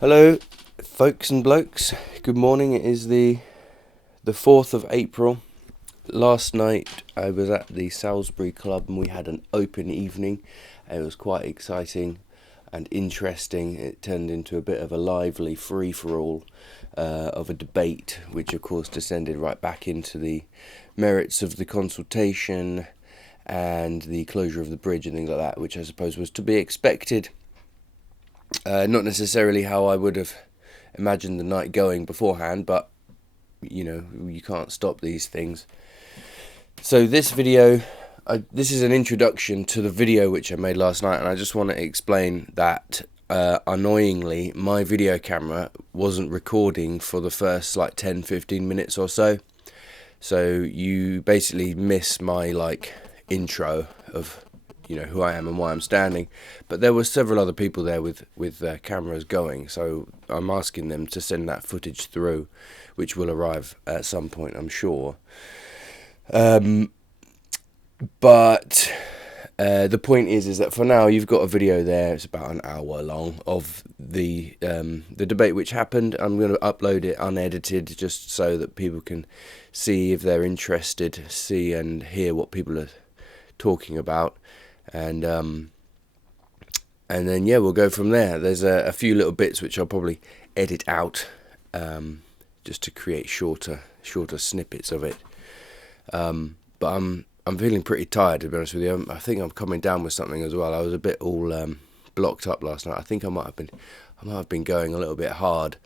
Hello, folks and blokes. Good morning. It is the 4th of April. Last night I was at the Salisbury club and we had an open evening. It was quite exciting and interesting. It turned into a bit of a lively free-for-all of a debate, which of course descended right back into the merits of the consultation and the closure of the bridge and things like that, which I suppose was to be expected. Not necessarily how I would have imagined the night going beforehand, but you can't stop these things. So this video, this is an introduction to the video which I made last night, and I just want to explain that annoyingly my video camera wasn't recording for the first 10-15 minutes or so. So you basically miss my intro of who I am and why I'm standing, but there were several other people there with cameras going, so I'm asking them to send that footage through, which will arrive at some point, I'm sure. But the point is that for now you've got a video there. It's about an hour long of the debate which happened. I'm going to upload it unedited just so that people can see, if they're interested, see and hear what people are talking about. And then we'll go from there. There's a few little bits which I'll probably edit out, just to create shorter snippets of it. But I'm feeling pretty tired, to be honest with you. I think I'm coming down with something as well. I was a bit all blocked up last night. I think I might have been going a little bit hard,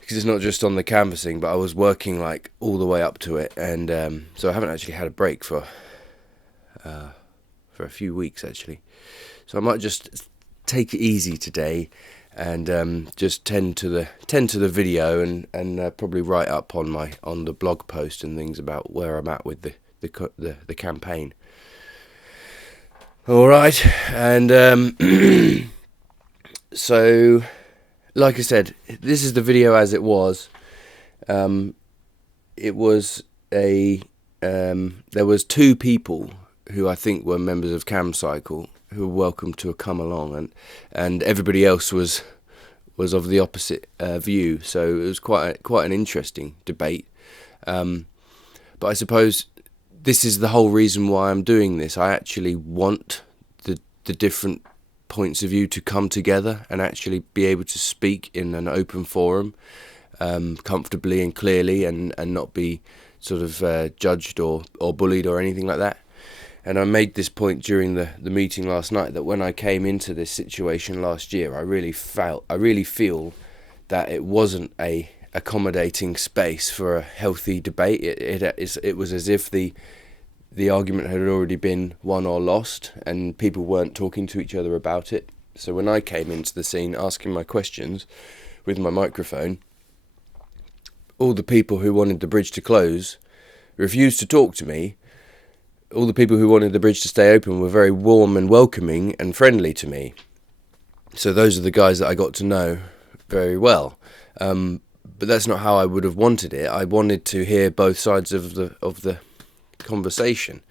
because it's not just on the canvassing, but I was working all the way up to it, and so I haven't actually had a break for a few weeks actually. So I might just take it easy today and just tend to the video and probably write up on the blog post and things about where I'm at with the campaign. All right, and so like I said, this is the video as it was. It was there was two people who I think were members of Cam Cycle who were welcome to come along, and everybody else was of the opposite view. So it was quite an interesting debate. But I suppose this is the whole reason why I'm doing this. I actually want the different points of view to come together and actually be able to speak in an open forum, comfortably and clearly, and not be sort of judged or bullied or anything like that. And I made this point during the meeting last night, that when I came into this situation last year, I really feel that it wasn't a accommodating space for a healthy debate. It was as if the argument had already been won or lost, and people weren't talking to each other about it. So when I came into the scene asking my questions with my microphone, all the people who wanted the bridge to close refused to talk to me. All the people who wanted the bridge to stay open were very warm and welcoming and friendly to me. So those are the guys that I got to know very well. But that's not how I would have wanted it. I wanted to hear both sides of the conversation.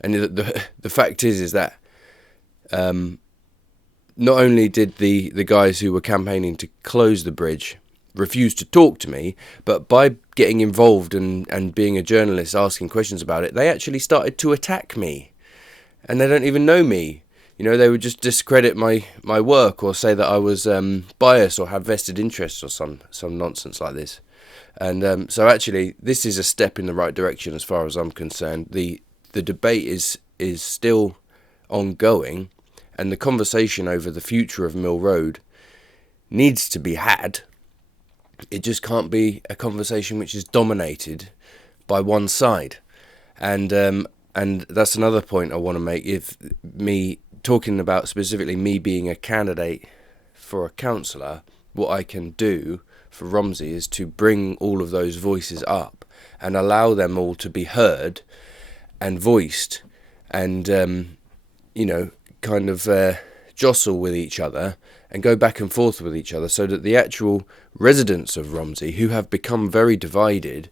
And the fact is that not only did the guys who were campaigning to close the bridge refused to talk to me, but by getting involved and being a journalist asking questions about it, they actually started to attack me. And they don't even know me. They would just discredit my work, or say that I was biased or have vested interests or some nonsense like this. And so actually this is a step in the right direction as far as I'm concerned. The debate is still ongoing, and the conversation over the future of Mill Road needs to be had. It just can't be a conversation which is dominated by one side. And that's another point I want to make. If me talking about specifically me being a candidate for a councillor, what I can do for Romsey is to bring all of those voices up and allow them all to be heard and voiced, and jostle with each other and go back and forth with each other, so that the actual residents of Romsey, who have become very divided,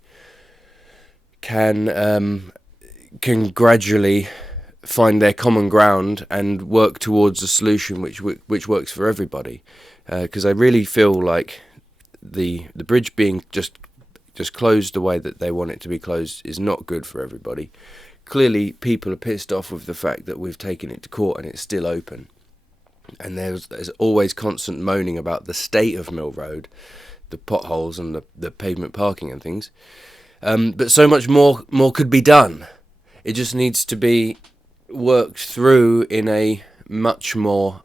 can gradually find their common ground and work towards a solution which works for everybody. Because I really feel like the bridge being just closed the way that they want it to be closed is not good for everybody. Clearly, people are pissed off with the fact that we've taken it to court and it's still open. And there's always constant moaning about the state of Mill Road, the potholes and the pavement parking and things. But so much more could be done. It just needs to be worked through in a much more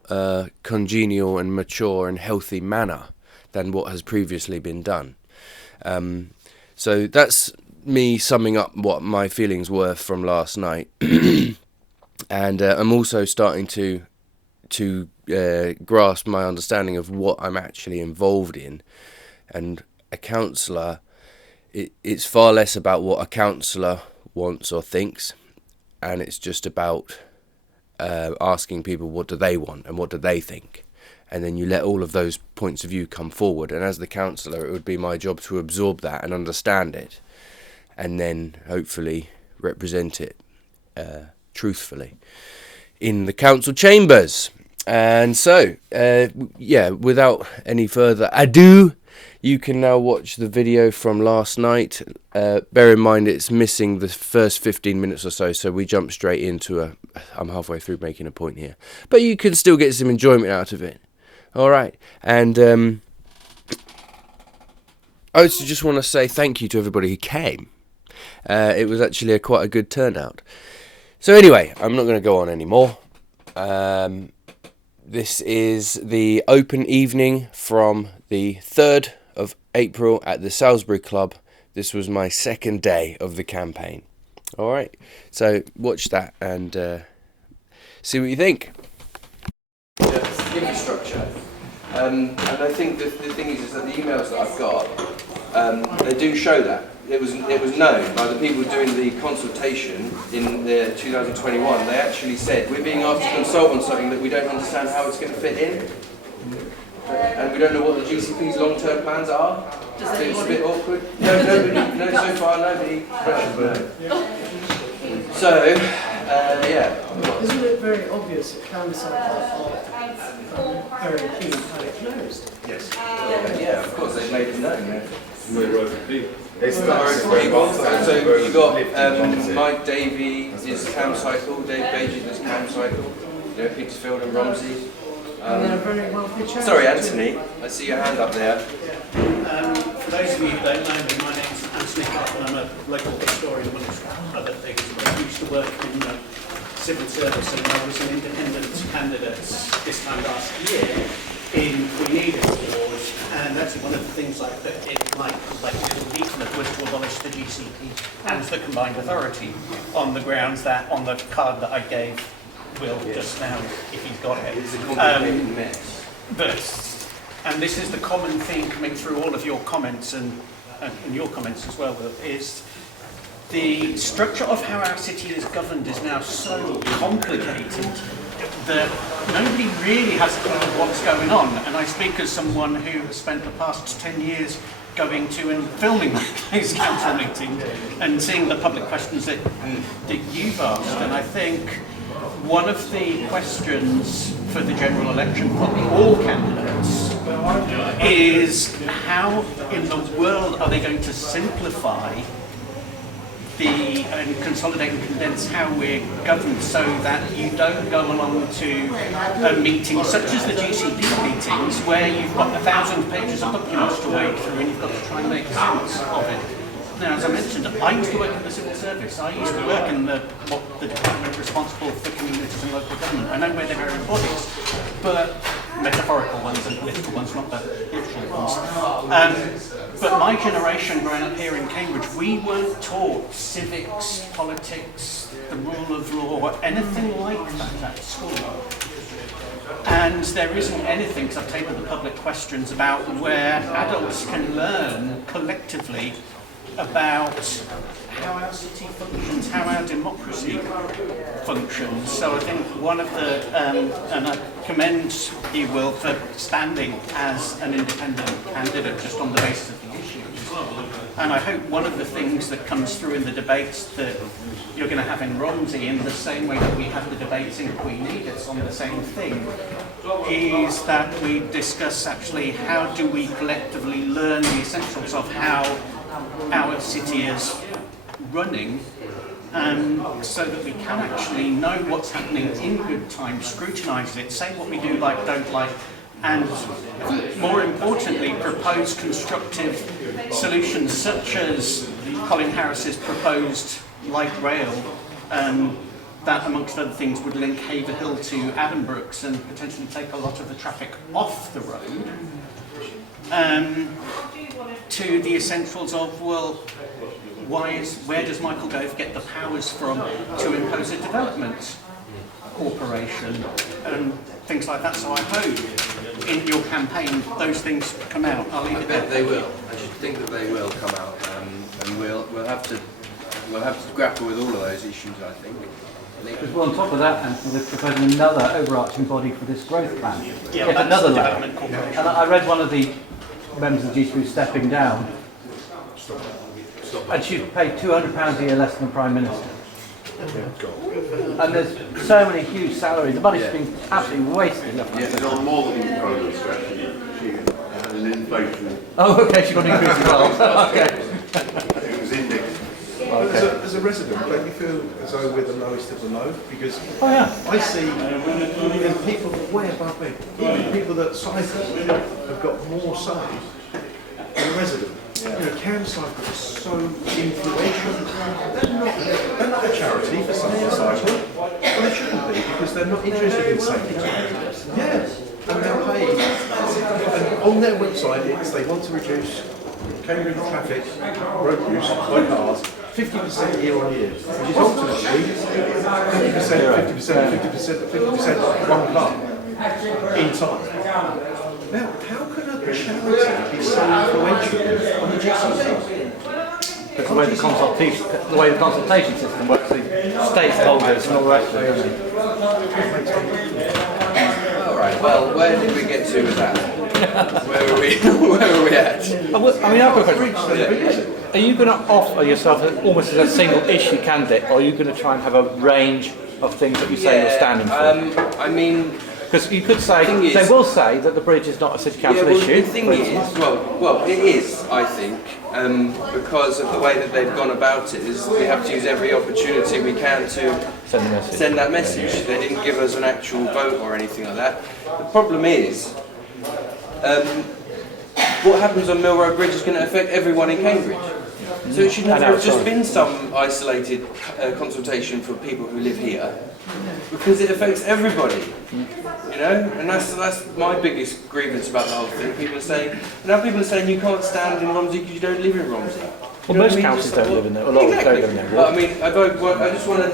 congenial and mature and healthy manner than what has previously been done. So that's me summing up what my feelings were from last night. And I'm also starting to grasp my understanding of what I'm actually involved in. And a councillor, it's far less about what a councillor wants or thinks, and it's just about asking people what do they want and what do they think. And then you let all of those points of view come forward, and as the councillor it would be my job to absorb that and understand it, and then hopefully represent it truthfully in the council chambers. And so, without any further ado, you can now watch the video from last night. Bear in mind it's missing the first 15 minutes or so we jump straight into I'm halfway through making a point here. But you can still get some enjoyment out of it. Alright, and I also just want to say thank you to everybody who came. It was actually quite a good turnout. So anyway, I'm not going to go on anymore. This is the open evening from the 3rd of April at the Salisbury Club. This was my second day of the campaign. Alright, so watch that and see what you think. Infrastructure. And I think the thing is that the emails that I've got, they do show that. It was known by the people doing the consultation in the 2021. They actually said, we're being asked to consult on something that we don't understand how it's going to fit in. And we don't know what the GCP's long-term plans are. So it's a bit awkward. No, so far nobody. So, yeah. Isn't it very obvious that campsites are very keen to have it closed? Yes. Yeah, of course, they've made it known. Yeah. So you got Mike Davey is Camcycle, Dave Bages is Camcycle, Petersfield and Romsey. Sorry, Anthony, I see your hand up there. For those of you who don't know me, my name's Anthony Clark and I'm a local historian amongst other things. I used to work in the civil service and I was an independent candidate this time last year in UNEDITED, and actually one of the things like that my leaflet was to abolish the GCP and the combined authority on the grounds that on the card that I gave Will just now, if he's got it. It's a complicated mess. And this is the common theme coming through all of your comments and your comments as well, Will, is the structure of how our city is governed is now so complicated that nobody really has a clue of what's going on. And I speak as someone who has spent the past 10 years going to and filming these council meetings and seeing the public questions that you've asked. And I think one of the questions for the general election from all candidates is how in the world are they going to simplify and consolidate and condense how we're governed so that you don't go along to a meeting such as the GCP meetings where you've got 1,000 pages of documents to wade through and you've got to try and make sense of it. Now, as I mentioned, I used to work in the civil service. I used to work in the department responsible for communities and local government. I know where they're very bodies, but metaphorical ones and political ones, not the literal ones. But my generation growing up here in Cambridge, we weren't taught civics, politics, the rule of law, anything like that at school. And there isn't anything, because I've tabled the public questions, about where adults can learn collectively about how our city functions, how our democracy functions. So I think one of the, and I commend you, Will, for standing as an independent candidate just on the basis of the issues. And I hope one of the things that comes through in the debates that you're going to have in Romsey, in the same way that we have the debates in Queen Edith's on the same thing, is that we discuss actually how do we collectively learn the essentials of how our city is running, so that we can actually know what's happening in good time, scrutinise it, say what we do like, don't like, and more importantly propose constructive solutions such as Colin Harris's proposed light rail, that amongst other things would link Haverhill to Addenbrooke's and potentially take a lot of the traffic off the road, to the essentials of, well, where does Michael Gove get the powers from to impose a development corporation and things like that. So I hope in your campaign those things come out. I'll leave it there. They will. I should think that they will come out, and we'll have to grapple with all of those issues, I think. Well, on top of that, Anthony, they're proposing another overarching body for this growth plan. Yeah, Yet another layer. development corporation. And I read one of the members of the GCP stepping down, and she'd pay £200 a year less than the Prime Minister. And there's so many huge salaries. The money's been absolutely wasted. She's on more than progress strategy. She had an inflation. Oh, okay, she got an increase as well. Okay. It was indexed. As a resident, don't you feel as though we're the lowest of the low? Because I see people way above me, even people that cycle have got more say than a resident. You know, campcycle is so influential. They're not a charity for someone to cycle. Well, they shouldn't be, because they're not interested in safety. Yeah, and they're paid. And on their website, they want to reduce Cambridge traffic, road use by cars, 50% year on year, which is ultimately 50%, one car in time. Now, how can a charity be so influential on the GCP? Because the way the consultation system works, the stakeholders and all the rest of it. All right. Well, where did we get to with that? Where were we? Where were we at? I mean, I've got a question. Are you going to offer yourself almost as a single issue candidate, or are you going to try and have a range of things that you say you're standing for? I mean, because you could say, they will say that the bridge is not a city council issue. The thing is, well, it is, I think, because of the way that they've gone about it, is we have to use every opportunity we can to send that message. They didn't give us an actual vote or anything like that. The problem is, what happens on Mill Road Bridge is going to affect everyone in Cambridge. So it should never have just been some isolated consultation for people who live here, because it affects everybody, you know. And that's my biggest grievance about the whole thing. People are saying you can't stand in Romsey because you don't live in Romsey. Well, most councils don't live in there. A lot don't live in there. Well, I mean, I just want to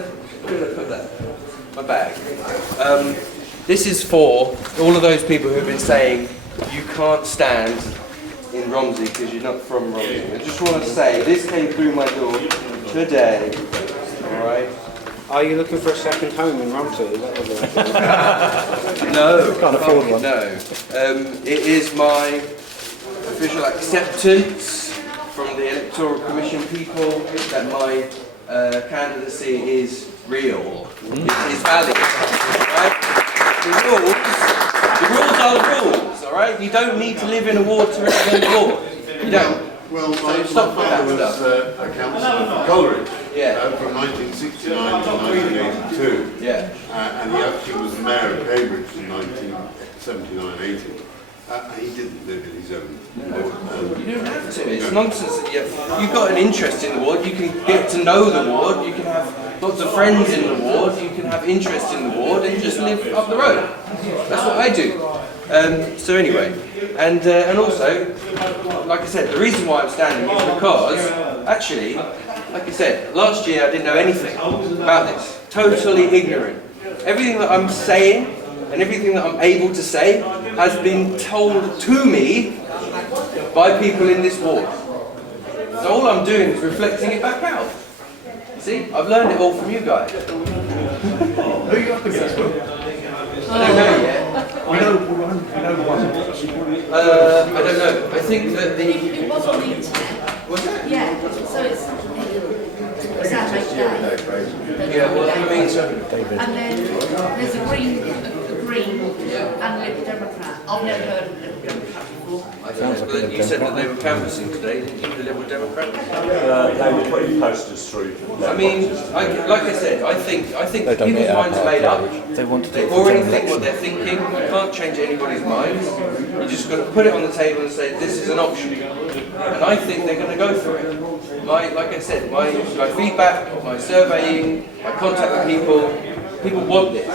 put that my bag. This is for all of those people who have been saying you can't stand in Romsey because you're not from Romsey. I just want to say, this came through my door today, alright? Are you looking for a second home in Romsey? Is that what you're No, can't afford one. No. It is my official acceptance from the Electoral Commission people that my candidacy is real. It is valid. Right? The rules are the rules, alright? You don't need to live in a ward to represent a ward. You don't. Well, my stop with that father was stuff. a councillor for Coleridge from 1969 to 1982. Yeah. And he actually was the mayor of Cambridge from 1979-80. He didn't live in his own ward. You don't have to. It's nonsense. You've got an interest in the ward. You can get to know the ward. You can have lots of friends in the ward. You can have interest in the ward and just live up the road. That's what I do. So anyway, and also, like I said, the reason why I'm standing is because, actually, like I said, last year I didn't know anything about this. Totally ignorant. Everything that I'm saying and everything that I'm able to say has been told to me by people in this ward. So all I'm doing is reflecting it back out. See, I've learned it all from you guys. Who are you up against, Will? I don't know yet. We know the one. I don't know. I think that the... It was on the internet. Was it? Yeah, Saturday day. Yeah, well, I mean, And then there's a Green and a Liberal Democrat. I've never heard of the Liberal Democrat before. I don't know, but you said that they were canvassing today, didn't you, the Liberal Democrat? They were putting posters through. I mean, like I said, I think people's minds are made up. They want to They already think what they're thinking. You can't change anybody's minds. You just got to put it on the table and say this is an option. And I think they're going to go for it. Like I said, my feedback, my surveying, my contact with people want this.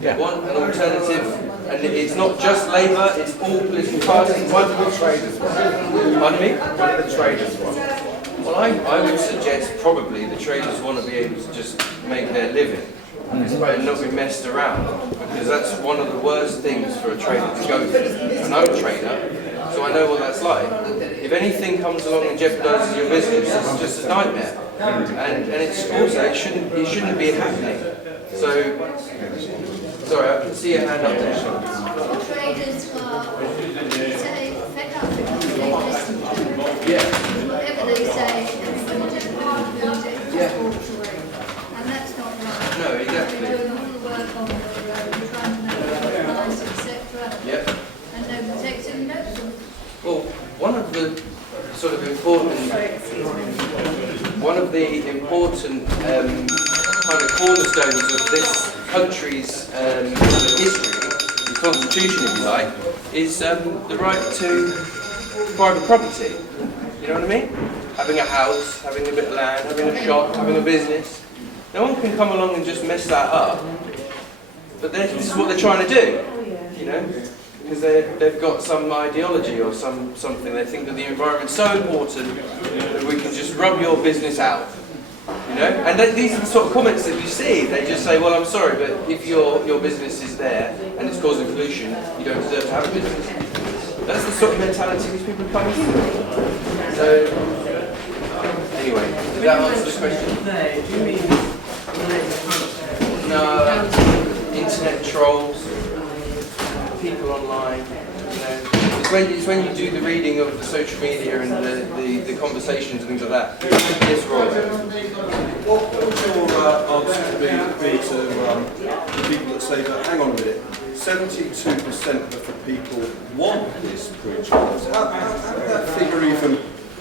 They want an alternative, and it's not just Labour, it's all political parties. What do the traders want? Pardon me? What do the traders want? Well, I would suggest probably the traders want to be able to just make their living and not be messed around, because that's one of the worst things for a trader to go through. And I'm a trader, so I know what that's like. If anything comes along and jeopardises your business, it's just a nightmare. And it's also, it shouldn't be happening. So, sorry, I can see your hand up there. Traders are, say, fed up because they listen to them. Yeah. Whatever they say, everybody just walks away. And that's not right. No, exactly. They're doing all the work on the road, trying to make it nice, etc. Yeah. And no protecting them. Well, one of the important kind of cornerstones of this country's history, the constitution, if you like, is the right to private property. You know what I mean? Having a house, having a bit of land, having a shop, having a business. No one can come along and just mess that up. But this is what they're trying to do, you know? Because they've got some ideology or something. They think that the environment's so important that we can just rub your business out. You know? And these are the sort of comments that you see. They just say, well, I'm sorry, but if your business is there and it's causing pollution, you don't deserve to have a business. That's the sort of mentality these people are coming from. So, anyway, did that answer the question? No, internet trolls, people online, you know. It's when you do the reading of the social media and the conversations and things like that. Yes, Roy. What would your answer be to the people that say that, hang on a minute, 72% of the people want this bridge? How did that figure even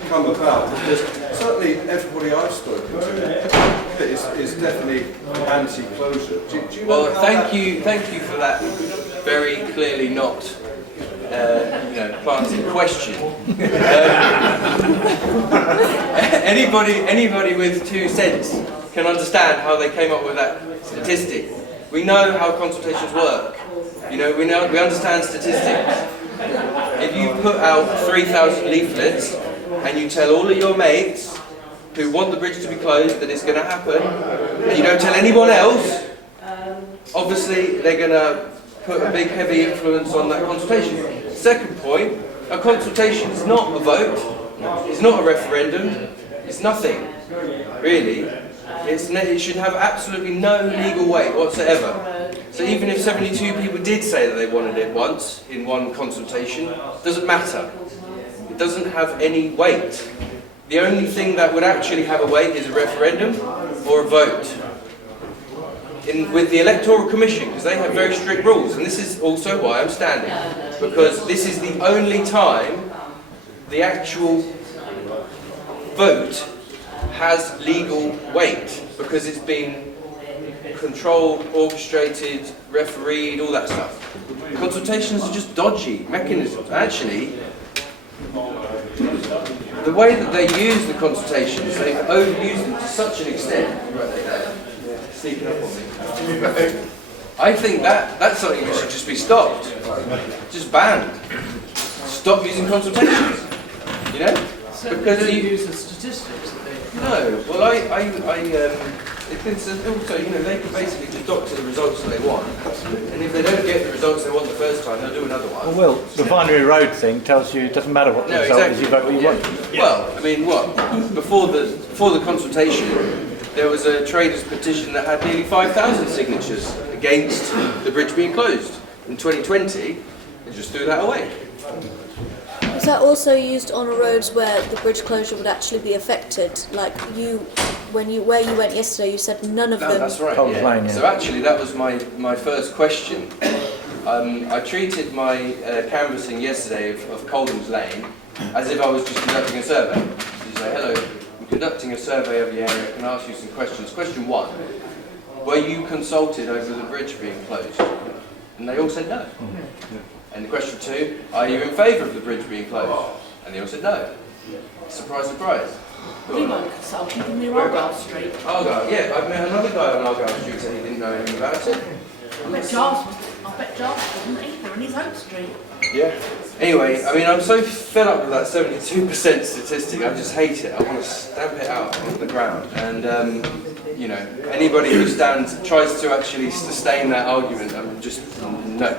come about? Because certainly everybody I've spoken to is definitely anti-closure. Do you know Well, thank you for that very clearly not planted question. Anybody with 2 cents can understand how they came up with that statistic. We know how consultations work. You know, we understand statistics. If you put out 3,000 leaflets and you tell all of your mates who want the bridge to be closed that it's going to happen, and you don't tell anyone else, obviously they're going to put a big heavy influence on that consultation. Second point, a consultation is not a vote, it's not a referendum, it's nothing, really. It should have absolutely no legal weight whatsoever. So even if 72 people did say that they wanted it once in one consultation, it doesn't matter. It doesn't have any weight. The only thing that would actually have a weight is a referendum or a vote. With the Electoral Commission, because they have very strict rules, and this is also why I'm standing, because this is the only time the actual vote has legal weight, because it's been controlled, orchestrated, refereed, all that stuff. Consultations are just dodgy mechanisms. Actually, the way that they use the consultations, they've overused them to such an extent. Sneaking up on me. I think that's something that should just be stopped, just banned. Stop using consultations. You know, because you use the statistics that they. No, well, it's also, you know, they can basically just doctor the results that they want, and if they don't get the results they want the first time, they'll do another one. Well, the Refinery Road thing tells you it doesn't matter what the result is, you vote what you want. Well, I mean, before the consultation, there was a traders' petition that had nearly 5,000 signatures against the bridge being closed. In 2020, they just threw that away. Was that also used on roads where the bridge closure would actually be affected? Like where you went yesterday, you said none of them. That's right. Yeah. So actually, that was my first question. I treated my canvassing yesterday of Coldham's Lane as if I was just conducting a survey. So you say, hello, I'm conducting a survey of the area. Can I ask you some questions? Question 1: were you consulted over the bridge being closed? And they all said no. And question 2: are you in favour of the bridge being closed? And they all said no. Surprise, surprise. We weren't consulted when we were on Argyle Street. Argyle, yeah. I met another guy on Argyle Street said he didn't know anything about it. I bet Giles wasn't either in his own street. Yeah. Anyway, I mean, I'm so fed up with that 72% statistic. I just hate it. I want to stamp it out onto the ground. And you know, anybody who tries to actually sustain that argument, I'm just no.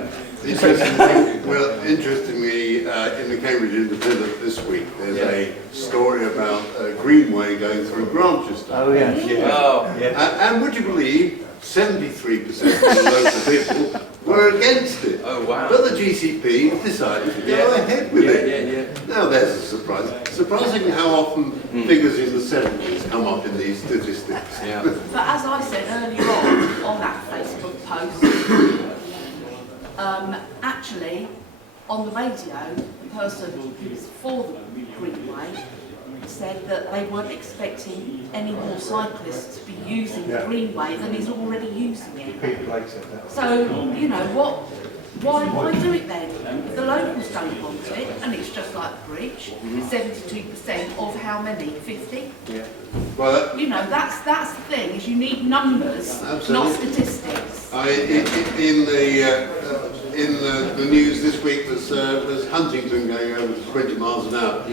Interestingly, in the Cambridge Independent this week, there's a story about a greenway going through Grantchester. Oh yeah. And would you believe 73% of the local people were against it? Oh wow. But the GCP decided to go ahead with it. Now there's a surprise. Surprising how often figures in the 70s come up in these statistics. But as I said earlier on that Facebook post, actually, on the radio, the person who was for the Greenway said that they weren't expecting any more cyclists to be using the Greenway than is already using it. Peter Blake said that. So, you know, why do it then? If the locals don't want it, and it's just like the bridge, 72% of how many? 50? Yeah. Well, you know, that's the thing, is you need numbers, not statistics. In the news this week was Huntington going over 20 miles an hour.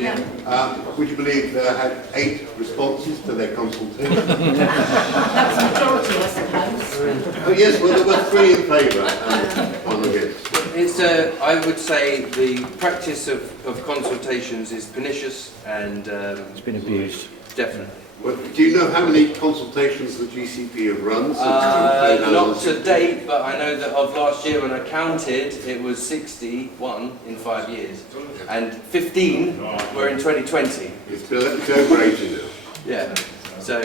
Would you believe they had 8 responses to their consultation? That's a majority, I suppose. Oh yes, well there were 3 in favour and 1 against. It's I would say the practice of consultations is pernicious and it's been abused. Definitely. Well, do you know how many consultations the GCP have run? Not to date, but I know that of last year when I counted, it was 61 in 5 years, and 15 were in 2020. It's over 80 now. Yeah. So,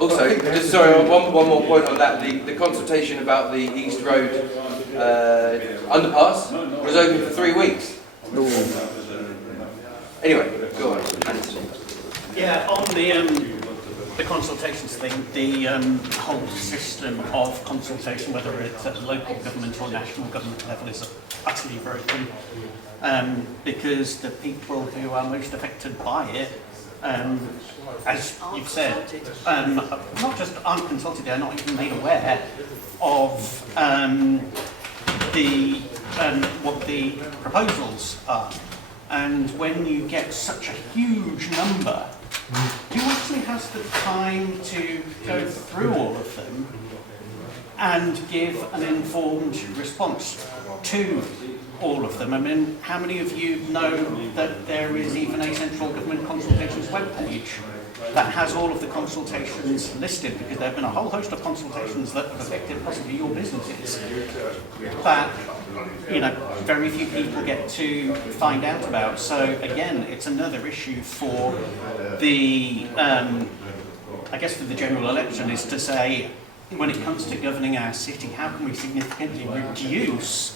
also, just sorry, one more point on that. The consultation about the East Road underpass was open for 3 weeks. Anyway, go on, Anthony. Yeah, on the consultations thing, the whole system of consultation, whether it's at local government or national government level, is utterly broken, because the people who are most affected by it, as you've said, not just aren't consulted, they're not even made aware of what the proposals are. And when you get such a huge number, who actually has the time to go through all of them and give an informed response to all of them? I mean, how many of you know that there is even a central government consultations webpage that has all of the consultations listed, because there have been a whole host of consultations that have affected possibly your businesses that, you know, very few people get to find out about. So again, it's another issue for the, I guess for the general election, is to say, when it comes to governing our city, how can we significantly reduce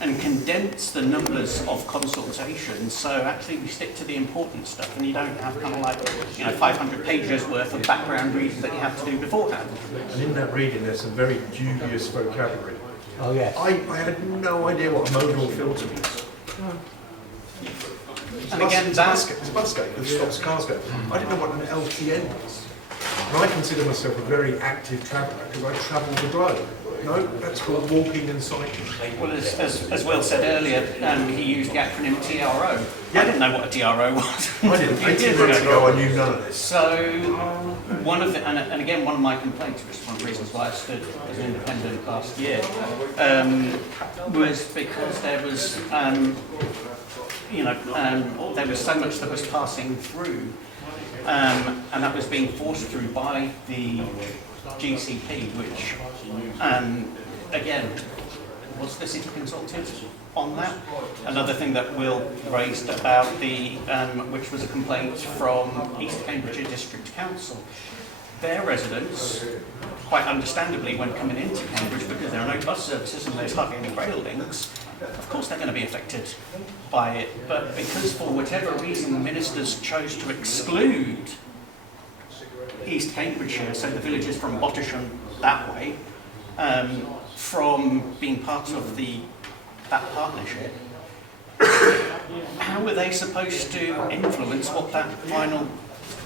and condense the numbers of consultations so actually we stick to the important stuff and you don't have kind of like, you know, 500 pages worth of background reading that you have to do beforehand. And in that reading there's some very dubious vocabulary. Oh yes. I had no idea what a modal filter was. And again, it's a bus gate that stops cars going. I didn't know what an LTN was. And I consider myself a very active traveller because I travel the globe. No, that's called walking and cycling. Well, as Will said earlier, he used the acronym TRO. I didn't know what a TRO was. I didn't. 18 months ago, I knew none of this. So, one of the, and again, one of my complaints, which is one of the reasons why I stood as an independent last year, was because there was, there was so much that was passing through, and that was being forced through by the GCP, which, again, Was the city consulted on that? Another thing that Will raised about the, which was a complaint from East Cambridgeshire District Council. Their residents, quite understandably, when coming into Cambridge, because there are no bus services and there's hardly any rail links, of course they're going to be affected by it. But because for whatever reason the ministers chose to exclude East Cambridgeshire, so the villages from Bottisham that way, from being part of that partnership, how were they supposed to influence what that final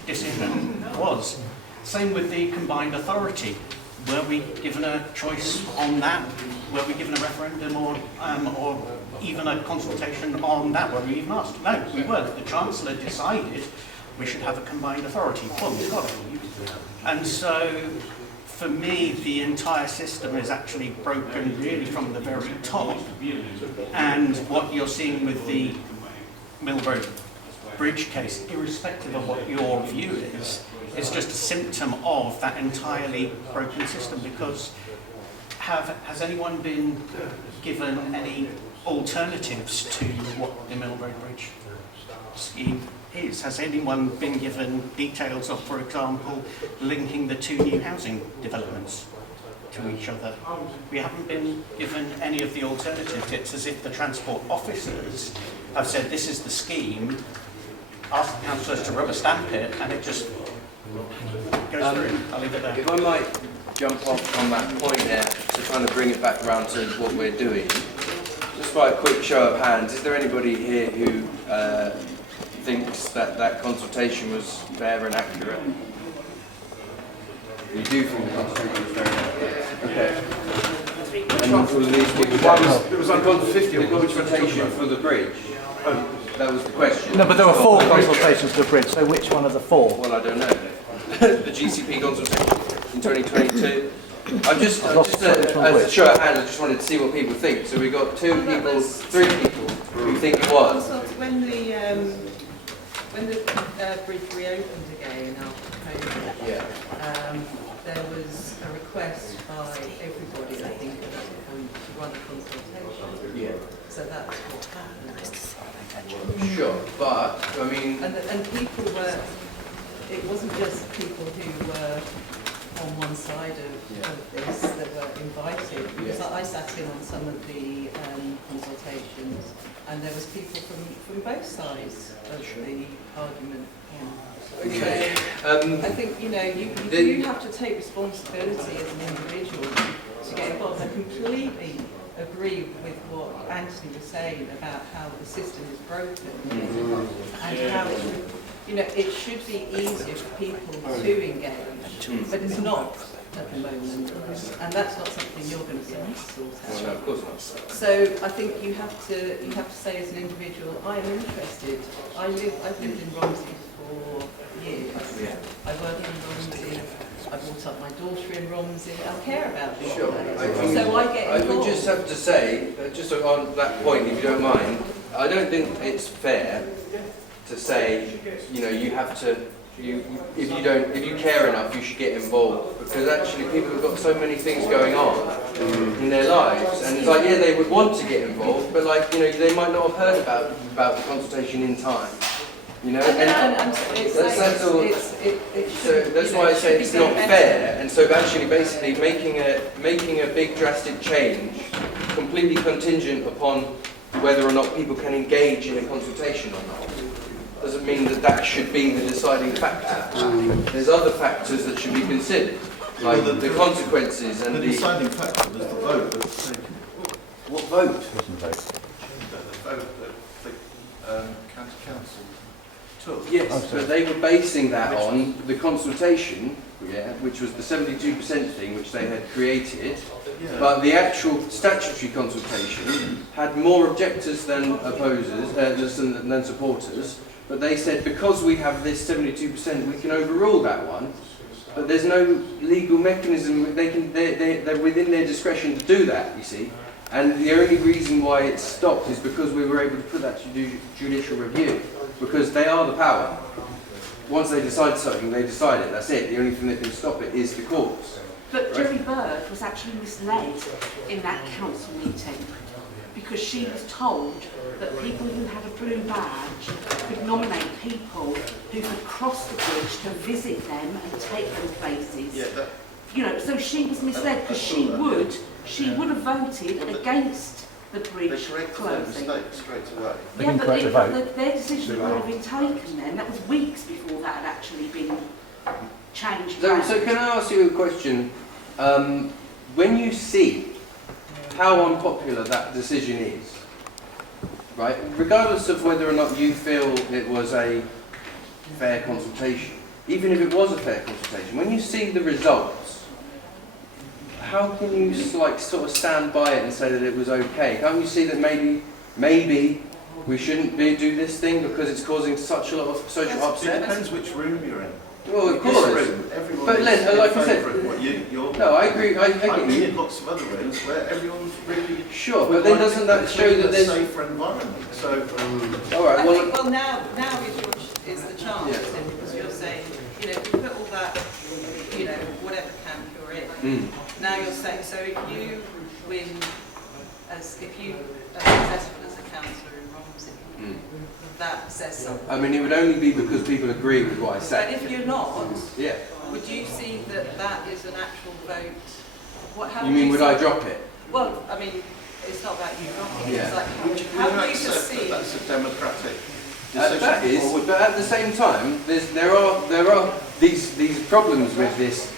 decision was? Same with the combined authority. Were we given a choice on that? Were we given a referendum or even a consultation on that? Were we even asked? No, we weren't. The Chancellor decided we should have a combined authority. Well, we've got it. And so, for me, the entire system is actually broken really from the very top. And what you're seeing with the Mill Road Bridge case, irrespective of what your view is just a symptom of that entirely broken system. Because has anyone been given any alternatives to what the Mill Road Bridge scheme is? Has anyone been given details of, for example, linking the two new housing developments to each other? We haven't been given any of the alternatives. It's as if the transport officers have said this is the scheme, asked the councillors to rubber stamp it, and it just goes through. I'll leave it there. If I might jump off on that point there to kind of bring it back around to what we're doing, just by a quick show of hands, is there anybody here who thinks that consultation was fair and accurate? You do think the consultation was fair and accurate? Okay. And for these people, it was the consultation for the bridge. That was the question. No, but there were 4 consultations for the bridge, so which one of the 4? Well, I don't know. The GCP consultation in 2022. As a show of hands, I just wanted to see what people think. So we got 3 people who think it was. When the bridge reopened again after COVID, there was a request by everybody, I think, to run a consultation. Yeah. So that's what happened. Sure, but I mean, and people were. It wasn't just people who were on one side of this that were invited. Because I sat in on some of the consultations, and there was people from both sides of the argument. Okay. So, I think you have to take responsibility as an individual to get involved. I completely agree with what Anthony was saying about how the system is broken and how it should be easier for people to engage, but it's not at the moment, and that's not something you're going to be able to sort out. No, of course not. So I think you have to say as an individual, I am interested. I've lived in Romsey for years. Yeah. I work in Romsey. I brought up my daughter in Romsey. I care about this. Sure. So I get involved. I would just have to say, just on that point, if you don't mind, I don't think it's fair to say, you have to, if you care enough, you should get involved, because actually people have got so many things going on in their lives, and it's like, they would want to get involved, but they might not have heard about the consultation in time. That's all. So that's why I say it's not fair. And so actually, basically, making a big drastic change, completely contingent upon whether or not people can engage in a consultation or not, doesn't mean that should be the deciding factor. There's other factors that should be considered, like the consequences and the deciding factor was the vote that was taken. What vote? The vote that the county council took. Yes, but they were basing that on the consultation, which was the 72% thing which they had created. Yeah. But the actual statutory consultation had more objectors than opposers, than supporters. But they said because we have this 72%, we can overrule that one. But there's no legal mechanism. They're within their discretion to do that. You see. And the only reason why it stopped is because we were able to put that to judicial review, because they are the power. Once they decide something, they decide it. That's it. The only thing that can stop it is the courts. But Jerry Bird was actually misled in that council meeting because she was told that people who had a blue badge could nominate people who could cross the bridge to visit them and take them places. Yeah, you know, so she was misled because she would have voted against the bridge closing. Mistake straight away. Yeah, but their decision would have been taken then. That was weeks before that had actually been changed. So can I ask you a question? When you see how unpopular that decision is, right, regardless of whether or not you feel it was a fair consultation, even if it was a fair consultation, when you see the results, how can you like sort of stand by it and say that it was okay? Can't you see that maybe we shouldn't do this thing because it's causing such a lot of social upset? It depends which room you're in. Well, of course. But Len, like I said, no, I agree. I get I've been you. in lots of other rooms where everyone's really Sure, but then doesn't that show that there's a safer environment? So, all right. I Well, think, well, now is the chance, because you're saying, you know, if you put all that, you know, whatever camp you're in, now you're saying, so if you win, if you are successful as a councillor in Romsey, that says something. I mean, it would only be because people agree with what I But said. if you're not, Yeah. would you see that that is an actual vote? How You mean would see- I drop it? Well, I mean, it's not about you dropping it. Yeah. It's like would you how do you accept perceive? that that's a democratic That is, but at the same time, there are these problems with this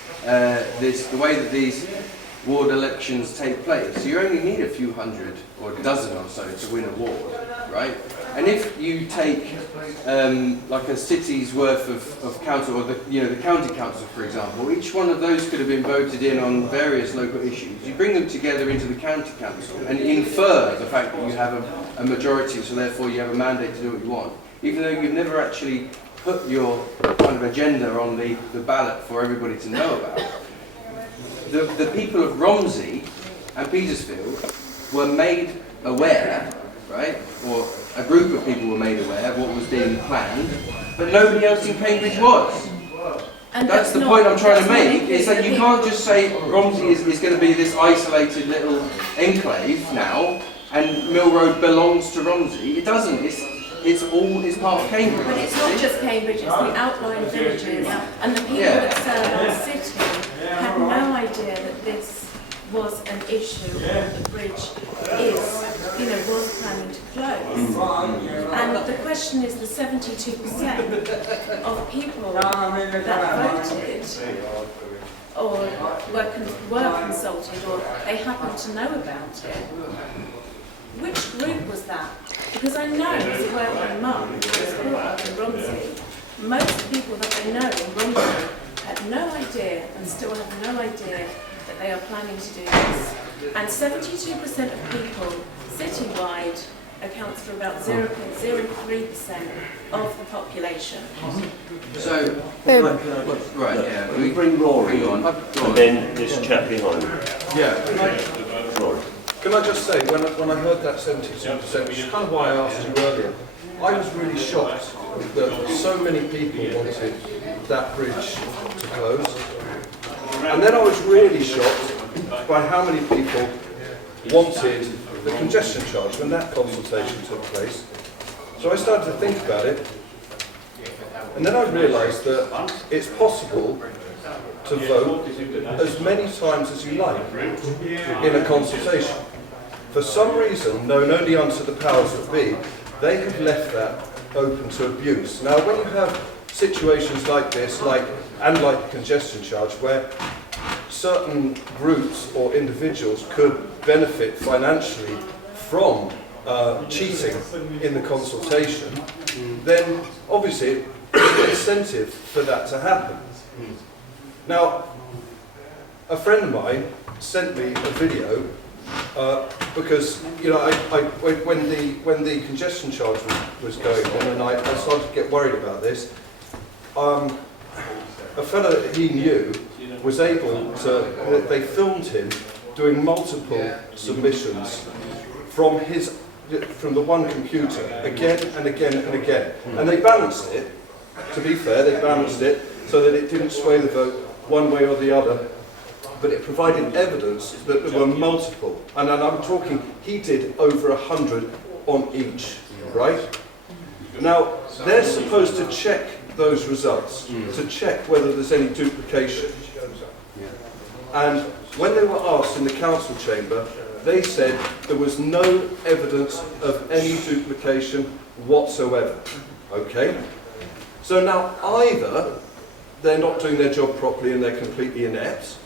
the way that these ward elections take place. You only need a few hundred or a dozen or so to win a ward, right? And if you take like a city's worth of council, or the county council, for example, each one of those could have been voted in on various local issues. You bring them together into the county council and infer the fact that you have a majority, so therefore you have a mandate to do what you want, even though you've never actually put your kind of agenda on the ballot for everybody to know about. The people of Romsey and Petersfield were made aware, right, or a group of people were made aware of what was being planned, but nobody else in Cambridge was. And that's the point I'm trying to make, is that you can't just say Romsey is going to be this isolated little enclave now, and Mill Road belongs to Romsey. It doesn't. It's part of Cambridge. But it's not just Cambridge, it's the outlying villages, and the people that serve our city had no idea that this was an issue and the bridge was planning to close. And the question is, the 72% of people that voted or were consulted, or they happened to know about it, which group was that? Because I know, as a working mum who was brought up in Romsey, most people that I know in Romsey had no idea and still have no idea that they are planning to do this. And 72% of people citywide accounts for about 0.03% of the population. So, right, yeah, we bring Rory on, and then this chap behind. Yeah. Rory. Can I just say, when I heard that 72%, which is kind of why I asked you earlier, I was really shocked that so many people wanted that bridge to close. And then I was really shocked by how many people wanted the congestion charge when that consultation took place. So I started to think about it, and then I realised that it's possible to vote as many times as you like in a consultation. For some reason, known only unto the powers that be, they have left that open to abuse. Now, when you have situations like this, like the congestion charge, where certain groups or individuals could benefit financially from cheating in the consultation, then obviously there's an incentive for that to happen. Now, a friend of mine sent me a video because, you know, when the congestion charge was going on, and I started to get worried about this, a fellow that he knew was able to, they filmed him doing multiple submissions from the one computer again and again and again. And they balanced it, to be fair, they balanced it so that it didn't sway the vote one way or the other. but it provided evidence that there were multiple. And I'm talking, he did over 100 on each, right? Now, they're supposed to check those results, to check whether there's any duplication. And when they were asked in the council chamber, they said there was no evidence of any duplication whatsoever. Okay? So now either they're not doing their job properly and they're completely inept,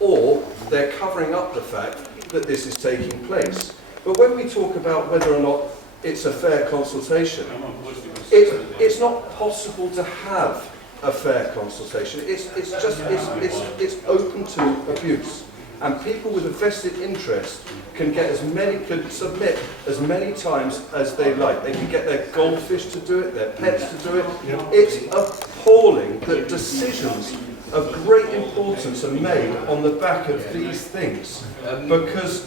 or they're covering up the fact that this is taking place. But when we talk about whether or not it's a fair consultation, it's not possible to have a fair consultation. It's open to abuse. And people with a vested interest can submit as many times as they like. They can get their goldfish to do it, their pets to do it. It's appalling that decisions of great importance are made on the back of these things. Because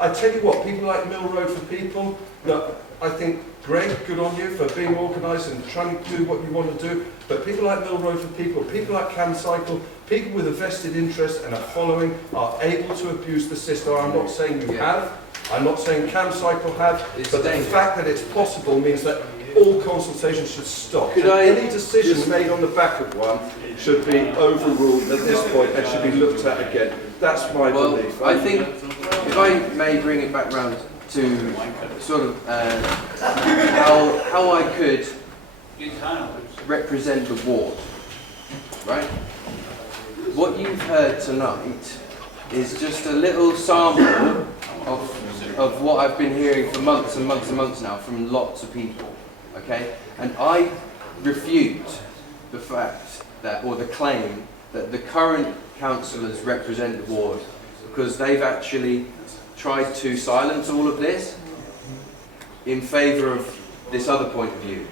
I tell you what, people like Mill Road for People, look, I think, Greg, good on you for being organised and trying to do what you want to do, but people like Mill Road for People, people like CamCycle, people with a vested interest and a following are able to abuse the system. I'm not saying you have, I'm not saying CamCycle have, but the fact that it's possible means that all consultation should stop. Any decision made on the back of one should be overruled at this point and should be looked at again. That's my belief. I think, if I may bring it back round to sort of how I could represent the ward, right? What you've heard tonight is just a little sample of what I've been hearing for months and months and months now from lots of people, okay? And I refute the fact that, or the claim that the current councillors represent the ward, because they've actually tried to silence all of this in favour of this other point of view.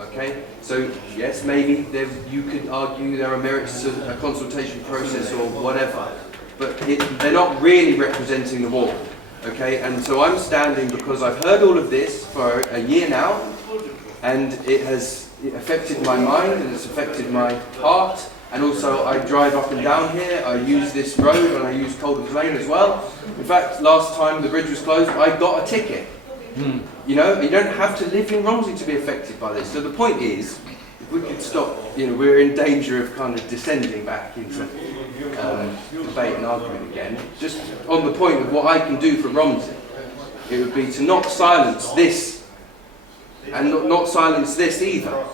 Okay, so yes, maybe you could argue there are merits to a consultation process or whatever, but they're not really representing the ward. Okay, and so I'm standing because I've heard all of this for a year now, and it has affected my mind and it's affected my heart. And also I drive up and down here, I use this road and I use Colden's Lane as well. In fact, last time the bridge was closed, I got a ticket. You know, you don't have to live in Romsey to be affected by this. So the point is, if we could stop, we're in danger of kind of descending back into debate and argument again. Just on the point of what I can do for Romsey, it would be to not silence this and not silence this either.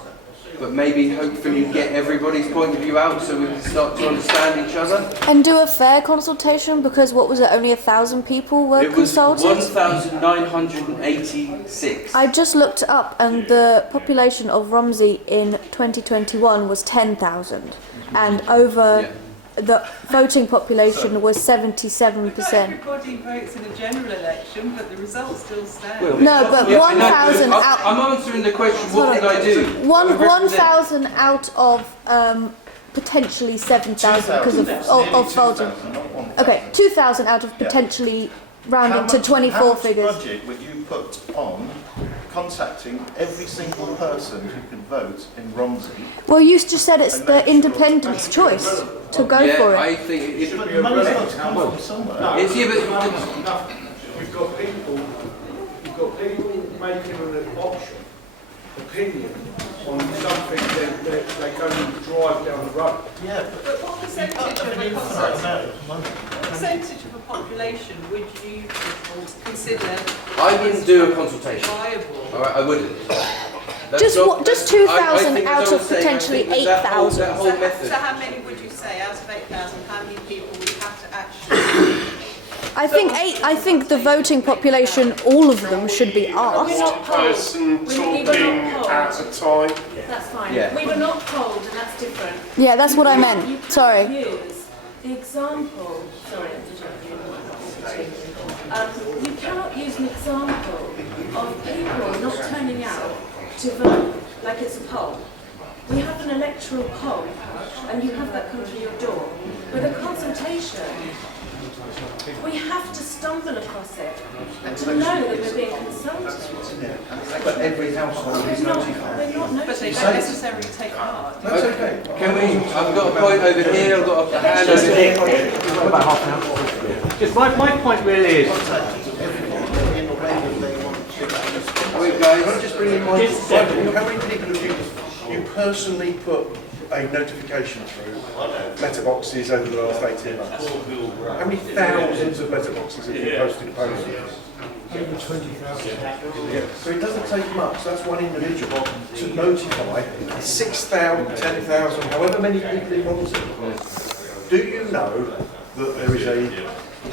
But maybe hopefully get everybody's point of view out so we can start to understand each other. And do a fair consultation, because what was it, only 1,000 people were consulted? It was 1,986. I just looked it up, and the population of Romsey in 2021 was 10,000. And over the voting population was 77%. Everybody votes in a general election, but the results still stand. No, but 1,000 out. I'm answering the question. What did I do? 1,000 out of potentially 7,000 because of voting. Okay, 2,000 out of potentially rounded to 24 figures. How much budget would you put on contacting every single person who can vote in Romsey? Well, you just said it's the independent's choice to go for it. I think it's But the money's got to come from somewhere. We've got people making an opinion on something that they're going to drive down the road. Yeah, But what percentage of a population would you consider I wouldn't do a consultation. viable? All right, I wouldn't. Just 2,000 out of potentially 8,000. That whole method. So how many would you say out of 8,000? How many people would you have to actually? I think the voting population, all of them, should be asked. Person talking at a time. That's fine. Yeah. We were not polled, and that's different. Yeah, that's what I meant. You Sorry. use the example. Sorry, you cannot use an example of people not turning out to vote like it's a poll. We have an electoral poll, and you have that come to your door. With a consultation, We have to stumble across it and to know that we're being consulted. But every household is notified. We're not But they notified. don't necessarily take part. That's okay. Can we? I've got a point over here. I've got a hand over here. About half an hour. Just my point really is. Wait, guys. Can I just bring in my how many people have you personally put a notification through letterboxes over the last 18 months? How many thousands of letterboxes have you posted posters? Over 20,000. Yeah. So it doesn't take much, that's one individual, to notify 6,000, 10,000, however many people in Romsey. Do you know that there is a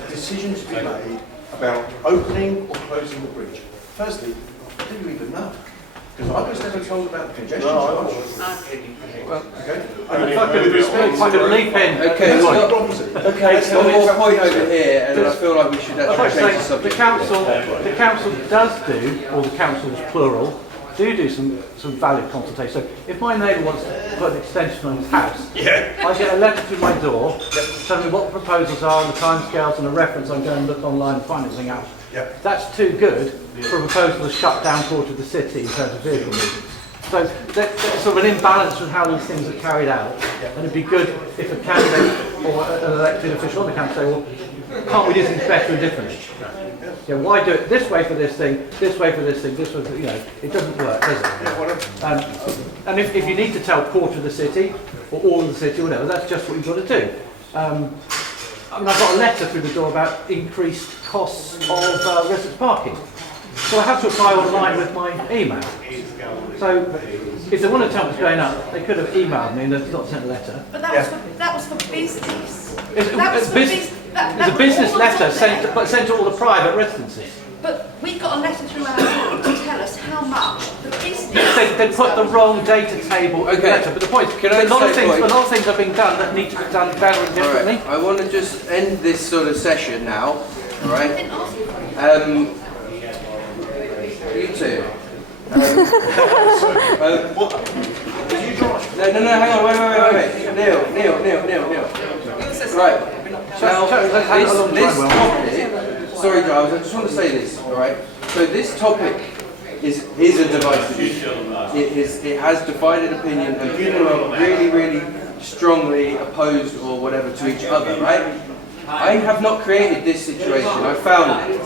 decision to be made about opening or closing the bridge? Firstly, do you even know? Because I was never told about the congestion charge. Well, Okay. if I could leap in. Okay, One more point over here, and I feel like we should actually change the subject. The council does do, or the councils plural, do some valid consultation. So if my neighbour wants to put an extension on his house, I get a letter through my door telling me what the proposals are and the timescales and a reference. I go and look online and find everything out. That's too good for a proposal to shut down quarter of the city in terms of vehicle movement. So there's sort of an imbalance with how these things are carried out, and it'd be good if a candidate or an elected official on the council say, well, can't we do things better and differently? Yeah, why do it this way for this thing, this way for this thing, this way for, it doesn't work, does it? And if you need to tell quarter of the city, or all of the city, or whatever, that's just what you've got to do. I've got a letter through the door about increased costs of residence parking. So I have to apply online with my email. So if they want to tell me what's going on, they could have emailed me and they've not sent a letter. But that was for business. It's a business letter sent to all the private residences. But we got a letter through our door to tell us how much the business. They put the wrong data table in the letter. But the point is, a lot of things are being done that need to be done better and differently. Right. I want to just end this sort of session now. All right. You two. No, hang on, wait. Neil. Right. Now, this topic, sorry, Giles, I just want to say this, all right? So this topic is a divisive issue. It has divided opinion, and people are really, really strongly opposed or whatever to each other, right? I have not created this situation. I found it.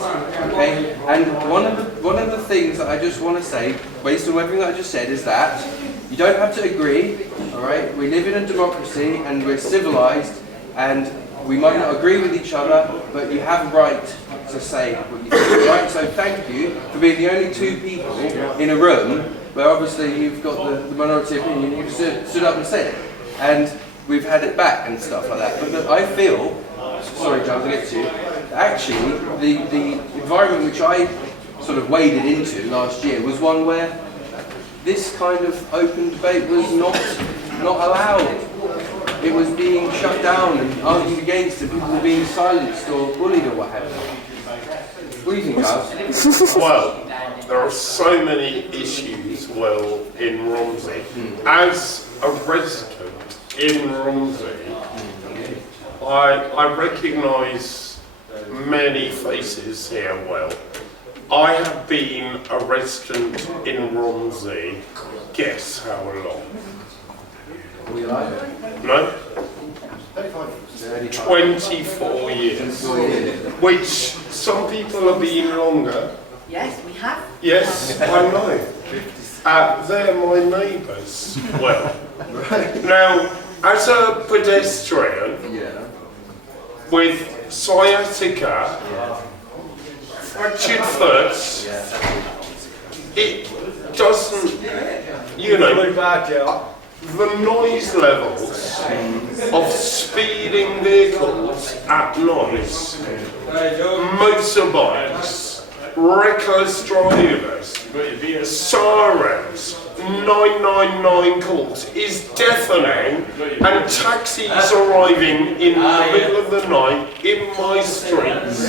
Okay, and one of the things that I just want to say, based on everything that I just said, is that you don't have to agree. All right, we live in a democracy and we're civilized, and we might not agree with each other, but you have a right to say what you think. Right? So thank you for being the only two people in a room where obviously you've got the minority opinion. You've stood up and said it, and we've had it back and stuff like that. But I feel. Sorry, John, to get to you. Actually, the environment which I sort of waded into last year was one where this kind of open debate was not allowed. It was being shut down and argued against, and people were being silenced or bullied or what have you. What do you think, Giles? Well, there are so many issues, in Romsey. As a resident in Romsey, I recognise many faces here I have been a resident in Romsey, guess how long? No? 24 years. Which some people have been longer. Yes, we have. Yes, I know. They're my neighbours. Now, as a pedestrian, with sciatica, fractured foot, it doesn't, the noise levels of speeding vehicles at night, motorbikes, reckless drivers, sirens, 999 calls is deafening, and taxis arriving in the middle of the night in my streets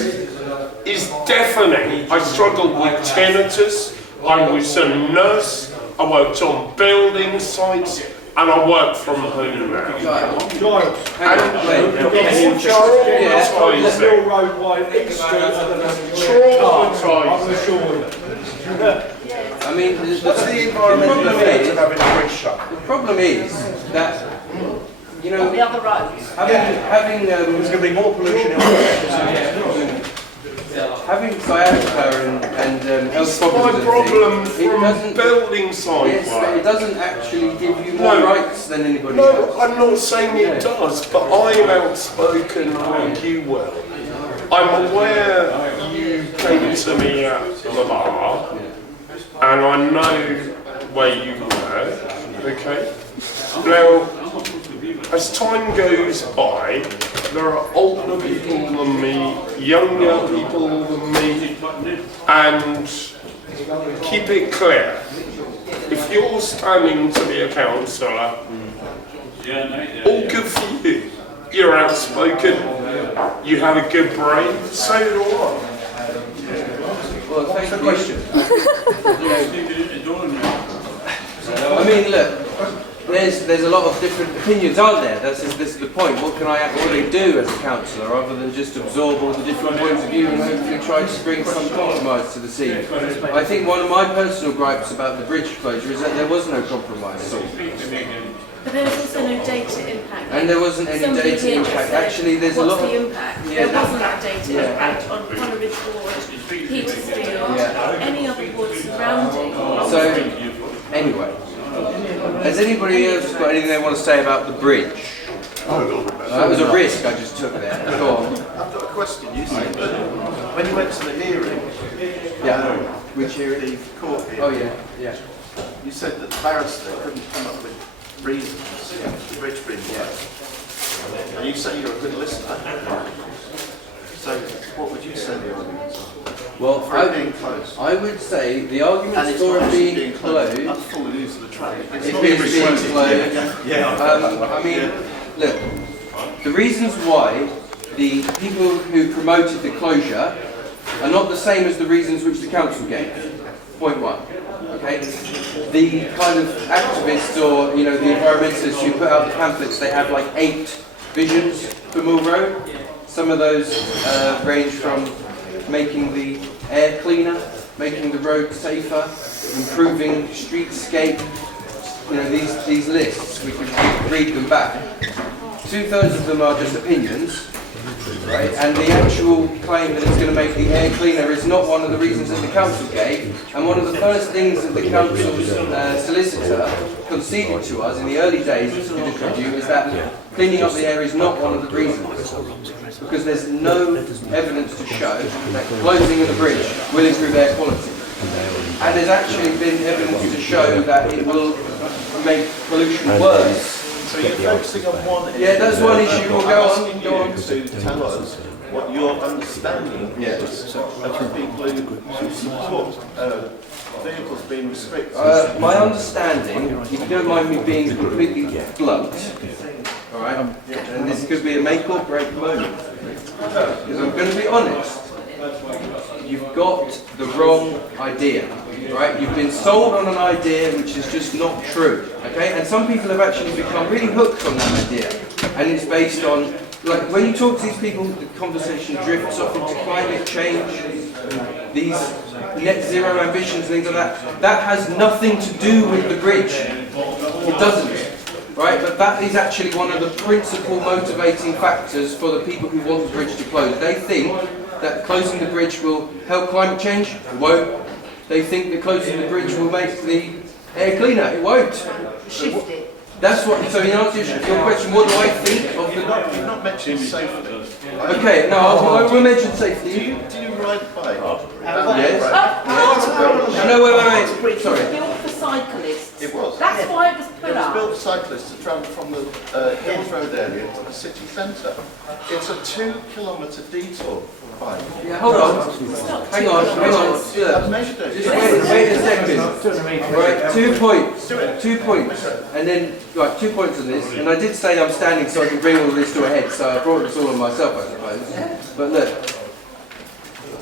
is deafening. I struggled with tinnitus. I was a nurse. I worked on building sites. and I work from home now. Giles. And There's no roadway, each street, I'm sure. I mean, What's the environmental effect of having a bridge shut? The problem is that, you know, the other roads. having There's going to be more pollution in having sciatica and health It's my problems. problem It from doesn't- building site Yes, but it work. doesn't actually give you more No. rights than anybody No, else. I'm not saying it does, but I'm outspoken like you will. I'm aware you came to me at the bar, and I know where you were, okay? Now, as time goes by, there are older people than me, younger people than me, and keep it clear, if you're standing to be a councillor, all good for you. You're outspoken, you have a good brain, so do I. Well, thank you. Question. I mean, look, there's a lot of different opinions, aren't there? This is the point. What can I actually do as a councillor other than just absorb all the different points of view and hopefully try to bring some compromise to the scene? I think one of my personal gripes about the bridge closure is that there was no compromise. But there was also no data impact. And there wasn't any Somebody data here just impact. said, Actually, there's a lot what's of... the impact? Yeah. There wasn't a data impact on Conneridge Ward, Petersfield, any other ward surrounding. So, anyway, has anybody else got anything they want to say about the bridge? That was a risk I just took there. Go on. I've got a question. You said that when you went to the hearing, which hearing? The court hearing. Oh yeah, yeah. You said that the barrister couldn't come up with reasons for the bridge being closed. And you say you're a good listener. So what would you say the arguments are? Well, for it being closed? I would say the arguments for it being closed. That's full use of the track. If it is being closed. I mean, look, the reasons why the people who promoted the closure are not the same as the reasons which the council gave. Point one. Okay, the kind of activists or the environmentalists who put out the pamphlets, they have like 8 visions for Mill Road. Some of those range from making the air cleaner, making the road safer, improving streetscape. These lists, we can read them back. 2/3 of them are just opinions. Right, and the actual claim that it's going to make the air cleaner is not one of the reasons that the council gave. And one of the first things that the council's solicitor conceded to us in the early days of the review is that cleaning up the air is not one of the reasons. Because there's no evidence to show that closing of the bridge will improve air quality. And there's actually been evidence to show that it will make pollution worse. So you're focusing on one issue. Yeah, that's one issue. We'll go on. Go on to tell us what your understanding is of the people who support vehicles being restricted. My understanding, if you don't mind me being completely blunt, all right, and this could be a make or break moment, because I'm going to be honest. You've got the wrong idea, right? You've been sold on an idea which is just not true, okay? And some people have actually become really hooked on that idea. And it's based on, like, when you talk to these people, the conversation drifts off into climate change, these net zero ambitions, things like that. That has nothing to do with the bridge. It doesn't. Right, but that is actually one of the principal motivating factors for the people who want the bridge to close. They think that closing the bridge will help climate change. It won't. They think that closing the bridge will make the air cleaner. It won't. Shift it. That's what. So in answer to your question, what do I think of the? You've not mentioned safety. Okay, no, I will mention safety. Do you ride bike? Yes. No, wait. Sorry. Built for cyclists. It was. That's why it was put It was up. built for cyclists to travel from the Hills Road area to the city centre. It's a 2-kilometre detour for a bike. Yeah, hold on. Hang on. I've measured it. Just wait a second. Right, 2 points. 2 points. And then, right, 2 points on this. And I did say I'm standing so I can bring all this to a head, so I brought this all on myself, I suppose. But look,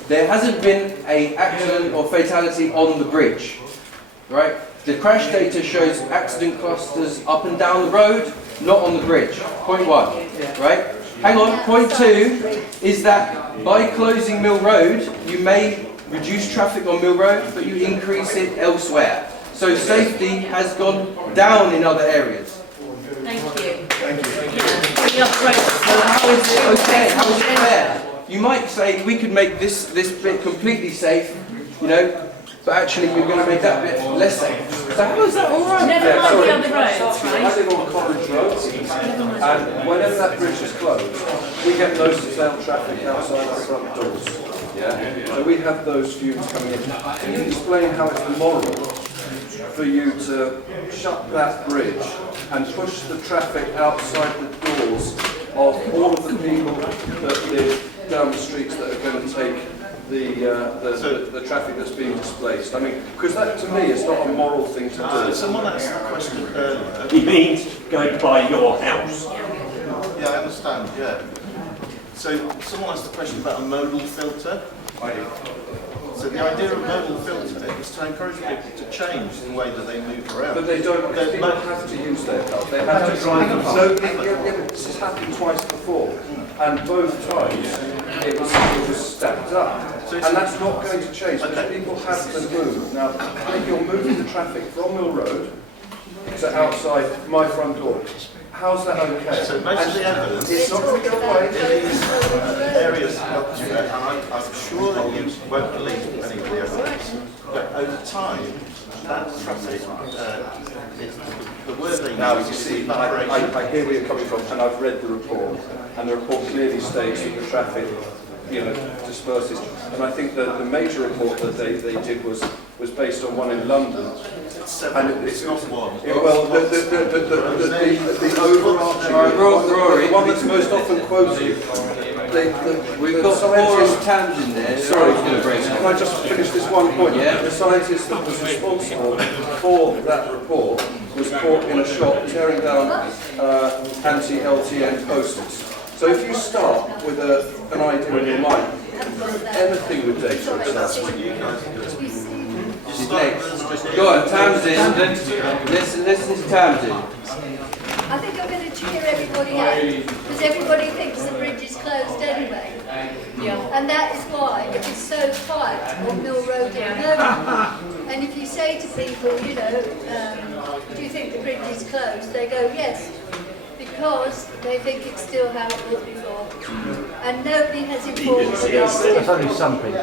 there hasn't been an accident or fatality on the bridge, right? The crash data shows accident clusters up and down the road, not on the bridge. Point 1, right? Hang on, point 2 is that by closing Mill Road, you may reduce traffic on Mill Road, but you increase it elsewhere. So safety has gone down in other areas. Thank you. Thank you. Yeah. So how is it okay? How is it fair? You might say we could make this bit completely safe, you know, but actually we're going to make that bit less safe. So how is that all right? Never mind the other roads, I right? live on College Road, and whenever that bridge is closed, we get most of town traffic outside our front doors. Yeah? So we have those fumes coming in. Can you explain how it's moral for you to shut that bridge and push the traffic outside the doors of all of the people that live down the streets that are going to take the traffic that's being displaced? I mean, because that to me is not a moral thing to do. Someone asked the question earlier. He means go by your house. Yeah, I understand, yeah. So someone asked the question about a modal filter. So the idea of modal filter is to encourage people to change the way that they move around. But they don't, people have to use their car. They have to drive the car. But this has happened twice before. And both times it was stacked up. And that's not going to change because people have to move. Now, if you're moving the traffic from Mill Road to outside my front door, how's that okay? So most of the evidence it's not going to go away. in these areas of Oxford, and I'm sure that you won't believe anybody else, but over time, that traffic, the word they Now, use you is see, vibration. I hear where you're coming from, and I've read the report, and the report clearly states that the traffic, you know, disperses. And I think that the major report that they did was based on one in London. And it's not one. Well, the overarching, the one that's most often quoted. We've got Boris Towns in there. Sorry, can I just finish this one point? Yeah. The scientist that was responsible for that report was caught in a shop tearing down anti-LTN posters. So if you start with an idea in your mind, you can prove anything with data. That's what you guys are doing. Go on, Tamsin. Listen to Tamsin. I think I'm going to cheer everybody up because everybody thinks the bridge is closed anyway. Yeah. And that is why it is so quiet on Mill Road at the moment. And if you say to people, you know, do you think the bridge is closed? They go, yes, because they think it's still how it was before. And nobody has informed them. There's only some people.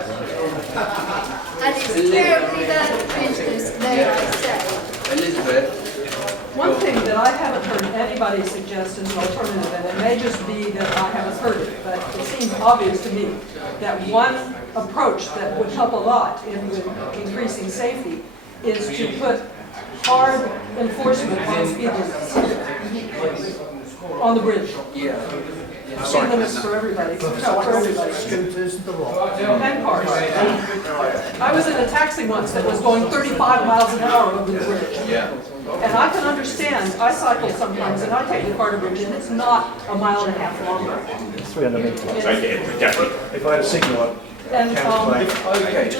And it's terribly bad business, may I say. Elizabeth. One thing that I haven't heard anybody suggest as an alternative, and it may just be that I haven't heard it, but it seems obvious to me that one approach that would help a lot in increasing safety is to put hard enforcement on speed limits on the bridge. Yeah. Speed limits for everybody, for everybody. Scooters, the what? And cars. I was in a taxi once that was going 35 miles an hour over the bridge. Yeah. And I can understand, I cycle sometimes and I take the Carter Bridge and it's not a mile and a half longer. 300 metres. If I had a signal, And,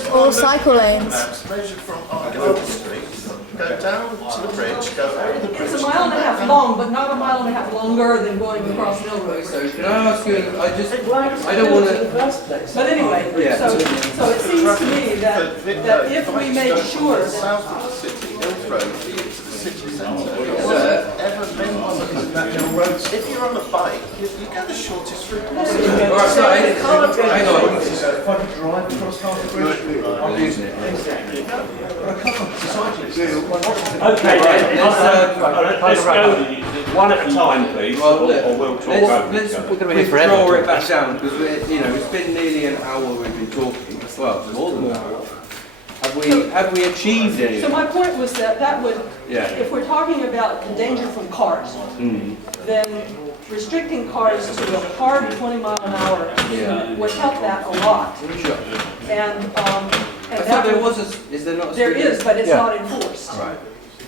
All cycle lanes. Measured from Oxford Street, go down to the bridge, go over the bridge. it's a mile and a half long, but not a mile and a half longer than going across Mill Road. So can I ask you, I don't want to... But anyway, Yeah. so it seems to me that if we made sure that South of the city, Hills Road, to the city centre. Sir? Ever been on the roads? If you're on a bike, you go the shortest route possible. All right, so hang on. if I could drive across half the bridge, I'm using it. but a couple of cyclists. Okay, let's go one at a time, please, Well, look, or we'll talk over let's each other. withdraw it back down because it's been nearly an hour we've been talking. Well, more than an hour. Have we achieved anything? So my point was that would, Yeah. if we're talking about the danger from cars, then restricting cars to a hard 20 mile an hour would help that a lot. Sure. And I thought there was a, is there not a there speed is, limit? but it's not enforced. Right.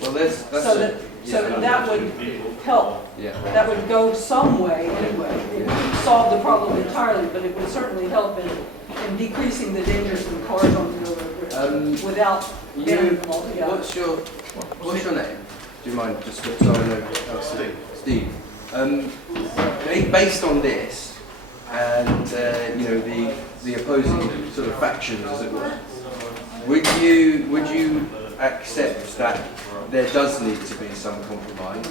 Well, that's So that would help. Yeah. That would go some way anyway. It wouldn't solve the problem entirely, but it would certainly help in decreasing the dangers from cars on the road. without What's your name? Do you mind just so I know? Steve. Based on this and the opposing sort of factions, as it were, would you accept that there does need to be some compromise,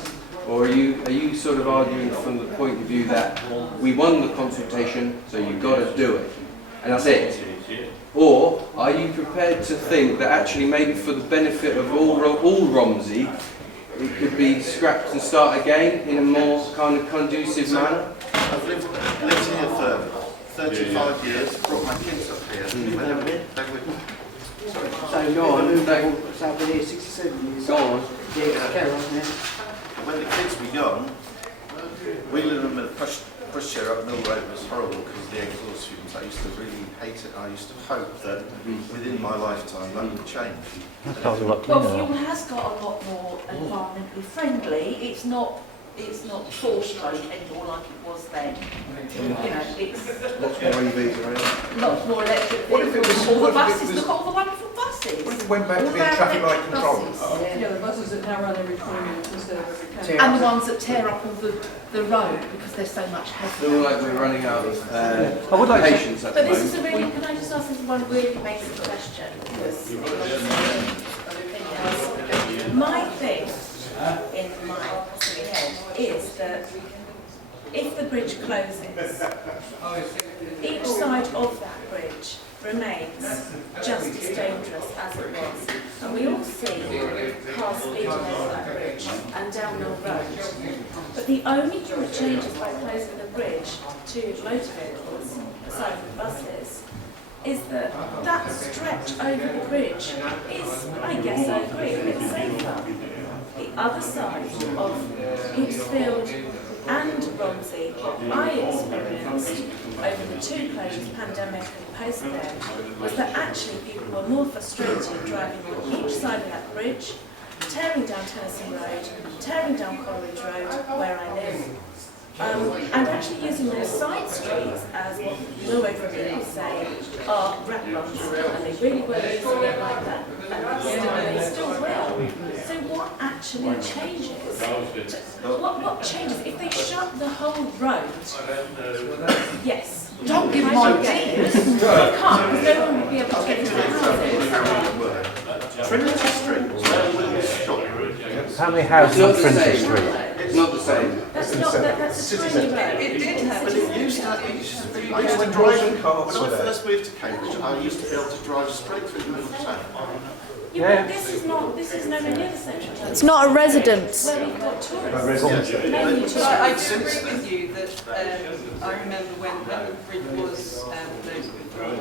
or are you sort of arguing from the point of view that we won the consultation, so you've got to do it, and that's it? Or are you prepared to think that actually maybe for the benefit of all Romsey, it could be scrapped and start again in a more kind of conducive manner? I've lived here for 35 years, brought my kids up here. So go on, so I've been here 67 years. Go on. Yeah, carry on, yeah. When the kids were young, wheeling them in a pushchair up Mill Road was horrible because of the exhaust fumes. I used to really hate it. I used to hope that within my lifetime that would change. Well, fuel has got a lot more environmentally friendly. It's not four-stroke anymore like it was then. You know, it's Lots more EVs around. lots more electric What if it was- vehicles. All the what if it buses, was- look at all the wonderful buses. What if it went back to All being our traffic light electric controlled? buses. Yeah, the buses that now run every 20 minutes instead of every 10. And the ones that tear up all the road because they're so much heavier. Feel like we're running out of I would like to- patience at the But this is moment. a really, can I just ask this one really basic question? Because my thing in my silly head is that if the bridge closes, each side of that bridge remains just as dangerous as it was. And we all see cars speeding over that bridge and down Mill Road. But the only thing that changes by closing the bridge to motor vehicles, aside from buses, is that that stretch over the bridge is, I guess I agree, a bit safer. The other side of Heathsfield and Romsey, I experienced over the two closures, pandemic and post then, was that actually people were more frustrated driving on each side of that bridge, tearing down Tennessee Road, tearing down Coleridge Road, where I live, and actually using those side streets as what Mill Road people say are rat runs, and they really were using it like that, and they still will. So what actually changes? What changes? If they shut the whole road, yes. Don't give them ideas. You can't, because no one will be able to get into their houses. Trinity Street was How many houses on Trinity Street? It's not the same. That's a tiny road. It did have But it used to, I used to drive, when I first moved to Cambridge, I used to be able to drive straight through the middle of town. Yeah, this is nowhere near the central town. It's not a residence. Where we've got tourists. Mainly tourists. I do agree with you that I remember when the bridge was closed before.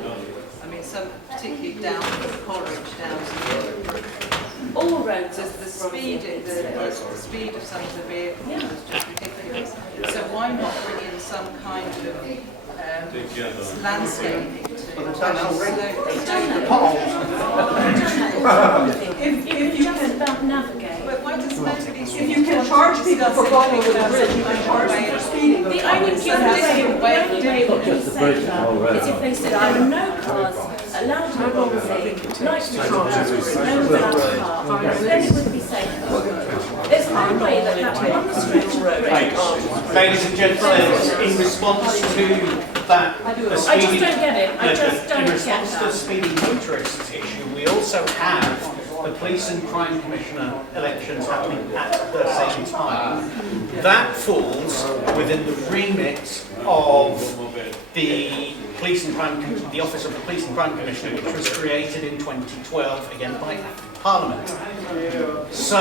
I mean, some particularly down to Coleridge, down to all roads. The speed of some of the vehicles was just ridiculous. So why not bring in some kind of landscaping to They've done that. If you just about navigate. But why does nobody? If you can charge people for going over the bridge, you can charge them for speeding. The only way it would be safer is if they said there are no cars allowed to go on the lights and no allowed cars. Then it would be safer. There's no way that one stretch of bridge. Ladies and gentlemen, in response to that, the I just don't get it. I just don't in get response to the that. speeding motorists issue, we also have the Police and Crime Commissioner elections happening at the same time. That falls within the remit of the Police and Crime, the Office of the Police and Crime Commissioner, which was created in 2012 again by Parliament. So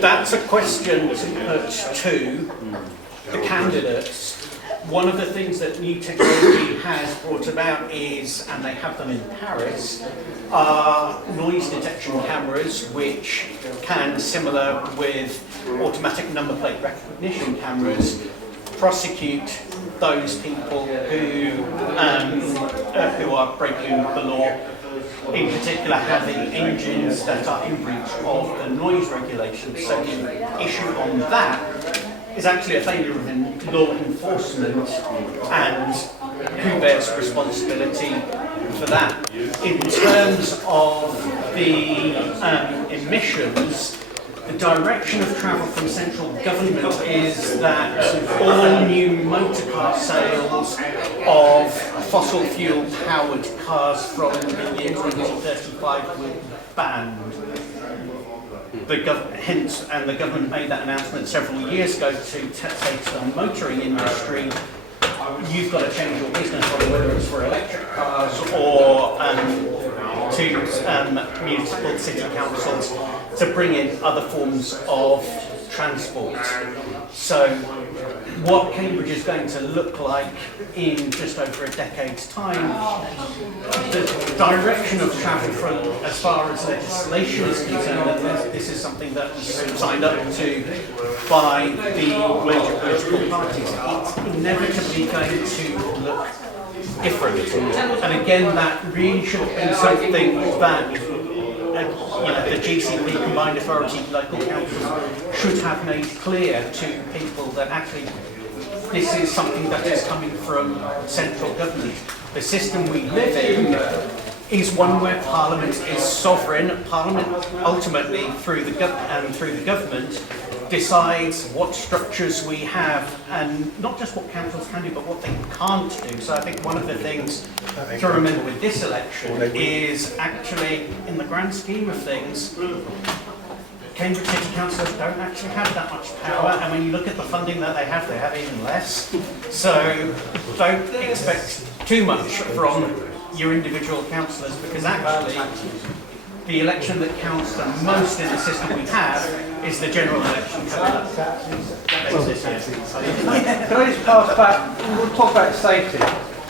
that's a question to put to the candidates. One of the things that new technology has brought about is, and they have them in Paris, are noise detection cameras which can, similar with automatic number plate recognition cameras, prosecute those people who are breaking the law, in particular having engines that are in breach of the noise regulations. So the issue on that is actually a failure of law enforcement, and who bears responsibility? for that. In terms of the emissions, the direction of travel from central government is that all new motor car sales of fossil fuel powered cars from the year 2035 will be banned. Hence, and the government made that announcement several years ago to say to the motoring industry, you've got to change your business model, whether it's for electric cars or to municipal city councils to bring in other forms of transport. So what Cambridge is going to look like in just over a decade's time, the direction of travel from as far as legislation is concerned, and this is something that was signed up to by the major political parties, it's inevitably going to look different. And again, that really should have been something that the GCP, Combined Authority Local Councils, should have made clear to people that actually this is something that is coming from central government. The system we live in is one where Parliament is sovereign. Parliament ultimately, through the government, decides what structures we have, and not just what councils can do, but what they can't do. So I think one of the things to remember with this election is actually, in the grand scheme of things, Cambridge City Councillors don't actually have that much power, and when you look at the funding that they have even less. So don't expect too much from your individual councillors, because actually the election that counts the most in the system we have is the general election coming up. This year. Can I just pass back, we'll talk about safety.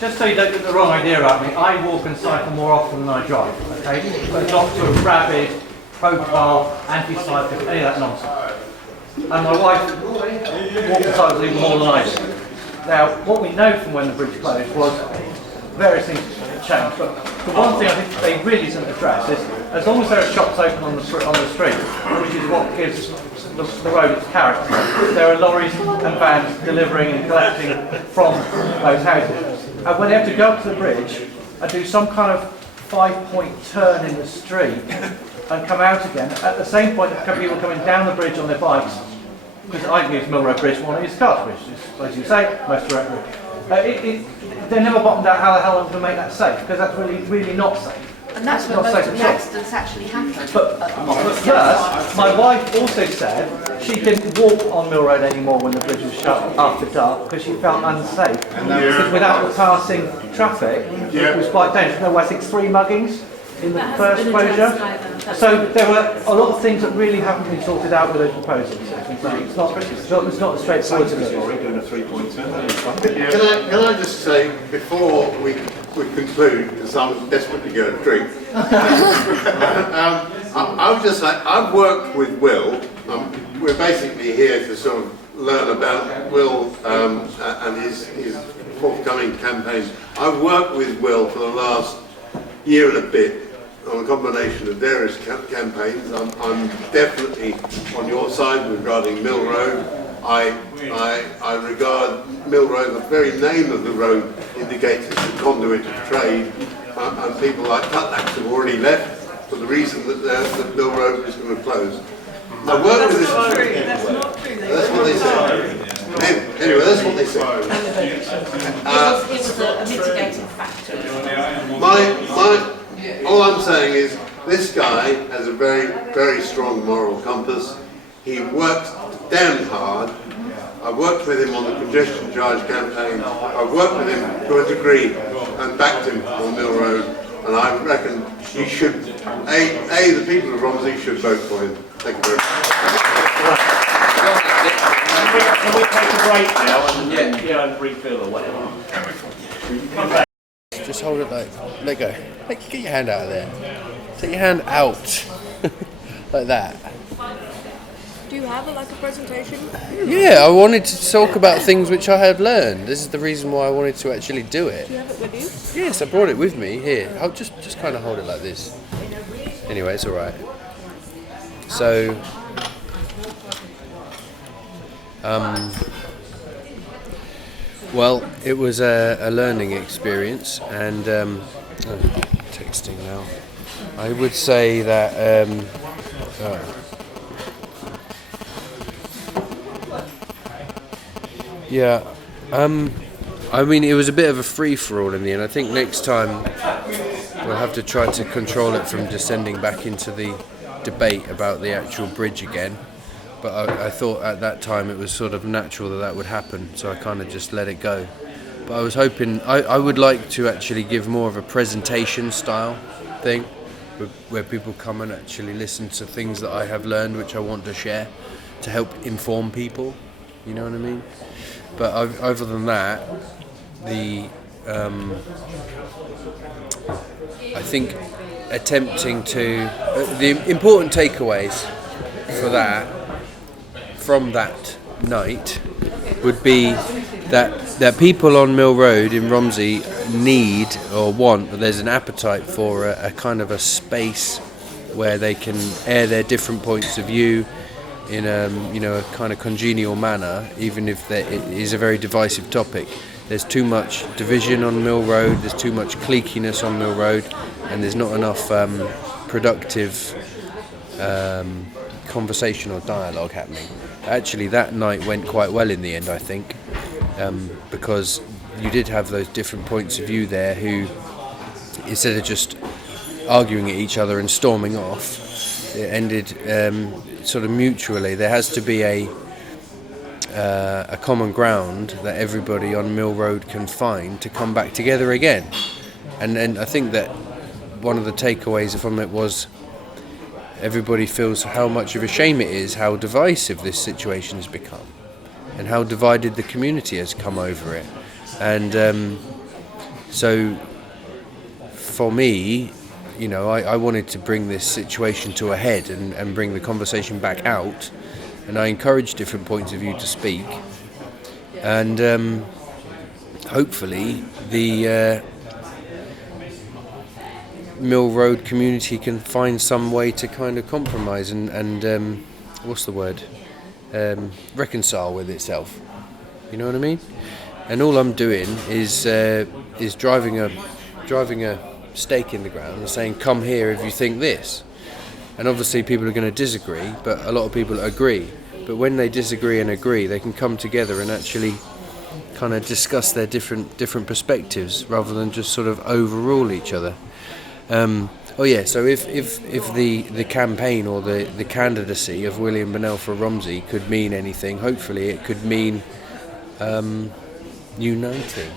Just so you don't get the wrong idea about me, I walk and cycle more often than I drive, okay? But not to a rabid, profile, anti-cyclist, any of that nonsense. And my wife walks and cycles even more than I do. Now, what we know from when the bridge closed was various things changed, but the one thing I think they really didn't address is, as long as there are shops open on the street, which is what gives the road its character, there are lorries and vans delivering and collecting from those houses. And when they have to go up to the bridge and do some kind of 5-point turn in the street and come out again, at the same point, there are people coming down the bridge on their bikes, because I use Mill Road Bridge, one use Cart Bridge, as you say, most direct route. They never bottomed out how the hell I'm going to make that safe, because that's really not safe. And that's where most of the accidents actually happen. But plus, my wife also said she didn't walk on Mill Road anymore when the bridge was shut after dark because she felt unsafe. Because without the passing traffic, it was quite dangerous. There were, I think, 3 muggings in the first closure. So there were a lot of things that really haven't been sorted out with those proposals. It's not as straightforward as it is. Doing a 3-point turn. Can I just say, before we conclude, because I'm desperate to get a drink, I would just say, I've worked with Will. We're basically here to sort of learn about Will and his forthcoming campaigns. I've worked with Will for the last year and a bit on a combination of various campaigns. I'm definitely on your side regarding Mill Road. I regard Mill Road, the very name of the road indicates it's a conduit of trade, and people like Tutlacks have already left for the reason that Mill Road is going to close. I work with this. That's not true. That's what they say. Anyway, that's what they say. It was a mitigating factor. All I'm saying is this guy has a very, very strong moral compass. He works damn hard. I've worked with him on the congestion charge campaign. I've worked with him to a degree and backed him on Mill Road. And I reckon you should, the people of Romsey should vote for him. Thank you very much. Can we take a break now and refill or whatever? Just hold it let go. Get your hand out of there. Take your hand out. Like that. Do you have a presentation? Yeah, I wanted to talk about things which I had learned. This is the reason why I wanted to actually do it. Do you have it with you? Yes, I brought it with me. Here, I'll just kind of hold it like this. Anyway, it's alright. So, well, it was a learning experience, and Texting now. I would say that I mean, it was a bit of a free-for-all in the end. I think next time we'll have to try to control it from descending back into the debate about the actual bridge again. But I thought at that time it was sort of natural that would happen, so I kind of just let it go. But I was hoping, I would like to actually give more of a presentation style thing, where people come and actually listen to things that I have learned, which I want to share, to help inform people, you know what I mean? But other than that, I think attempting to, the important takeaways from that night would be that people on Mill Road in Romsey need or want, but there's an appetite for a kind of a space where they can air their different points of view in a kind of congenial manner, even if it is a very divisive topic. There's too much division on Mill Road, there's too much cliquiness on Mill Road, and there's not enough productive conversation or dialogue happening. Actually, that night went quite well in the end, I think, because you did have those different points of view there who, instead of just arguing at each other and storming off, it ended sort of mutually. There has to be a common ground that everybody on Mill Road can find to come back together again. And I think that one of the takeaways from it was everybody feels how much of a shame it is how divisive this situation has become and how divided the community has come over it. And so for me, I wanted to bring this situation to a head and bring the conversation back out, and I encouraged different points of view to speak, and hopefully the Mill Road community can find some way to kind of compromise and reconcile with itself. You know what I mean? And all I'm doing is driving a stake in the ground and saying, come here if you think this. And obviously people are going to disagree, but a lot of people agree. But when they disagree and agree, they can come together and actually kind of discuss their different perspectives rather than just sort of overrule each other. So if the campaign or the candidacy of William Bennell for Romsey could mean anything, hopefully it could mean uniting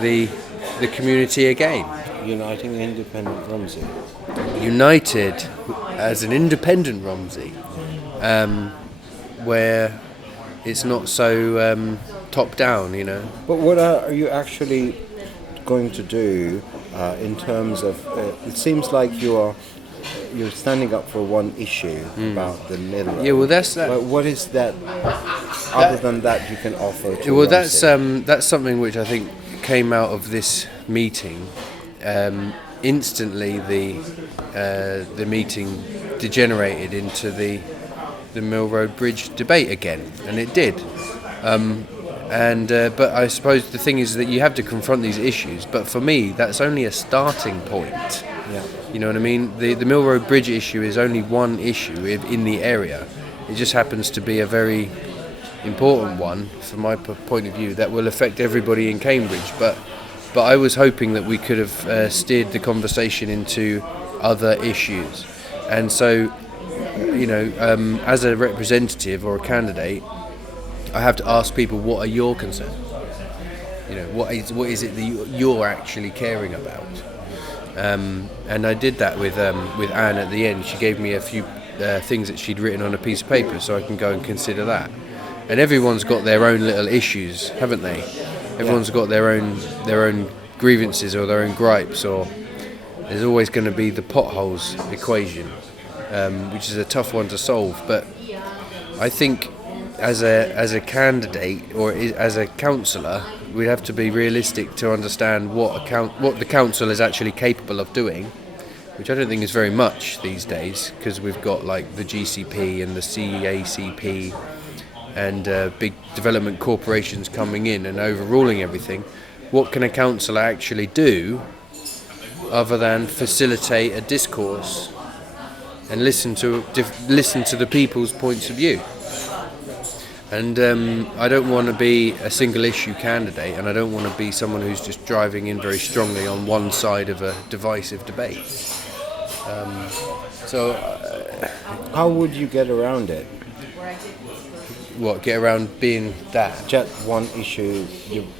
the community again. Uniting the independent Romsey. United as an independent Romsey, where it's not so top down, But what are you actually going to do in terms of? It seems like you're standing up for one issue about the middle. Yeah, well, that's that. But what is that? Other than that, you can offer to Well, Romsey? that's something which I think came out of this meeting. Instantly, the meeting degenerated into the Mill Road Bridge debate again, and it did. But I suppose the thing is that you have to confront these issues. But for me, that's only a starting point. Yeah. You know what I mean? The Mill Road Bridge issue is only one issue in the area. It just happens to be a very important one, from my point of view, that will affect everybody in Cambridge. But I was hoping that we could have steered the conversation into other issues. And so, as a representative or a candidate, I have to ask people, what are your concerns? What is it that you're actually caring about? And I did that with Anne at the end. She gave me a few things that she'd written on a piece of paper, so I can go and consider that. And everyone's got their own little issues, haven't they? Everyone's got their own grievances or their own gripes, or there's always going to be the potholes equation, which is a tough one to solve. But I think as a candidate or as a councillor, we have to be realistic to understand what the council is actually capable of doing, which I don't think is very much these days, because we've got like the GCP and the CACP and big development corporations coming in and overruling everything. what can a councillor actually do other than facilitate a discourse and listen to the people's points of view. And I don't want to be a single issue candidate, and I don't want to be someone who's just driving in very strongly on one side of a divisive debate. How would you get around it? What, get around being that? Just one issue.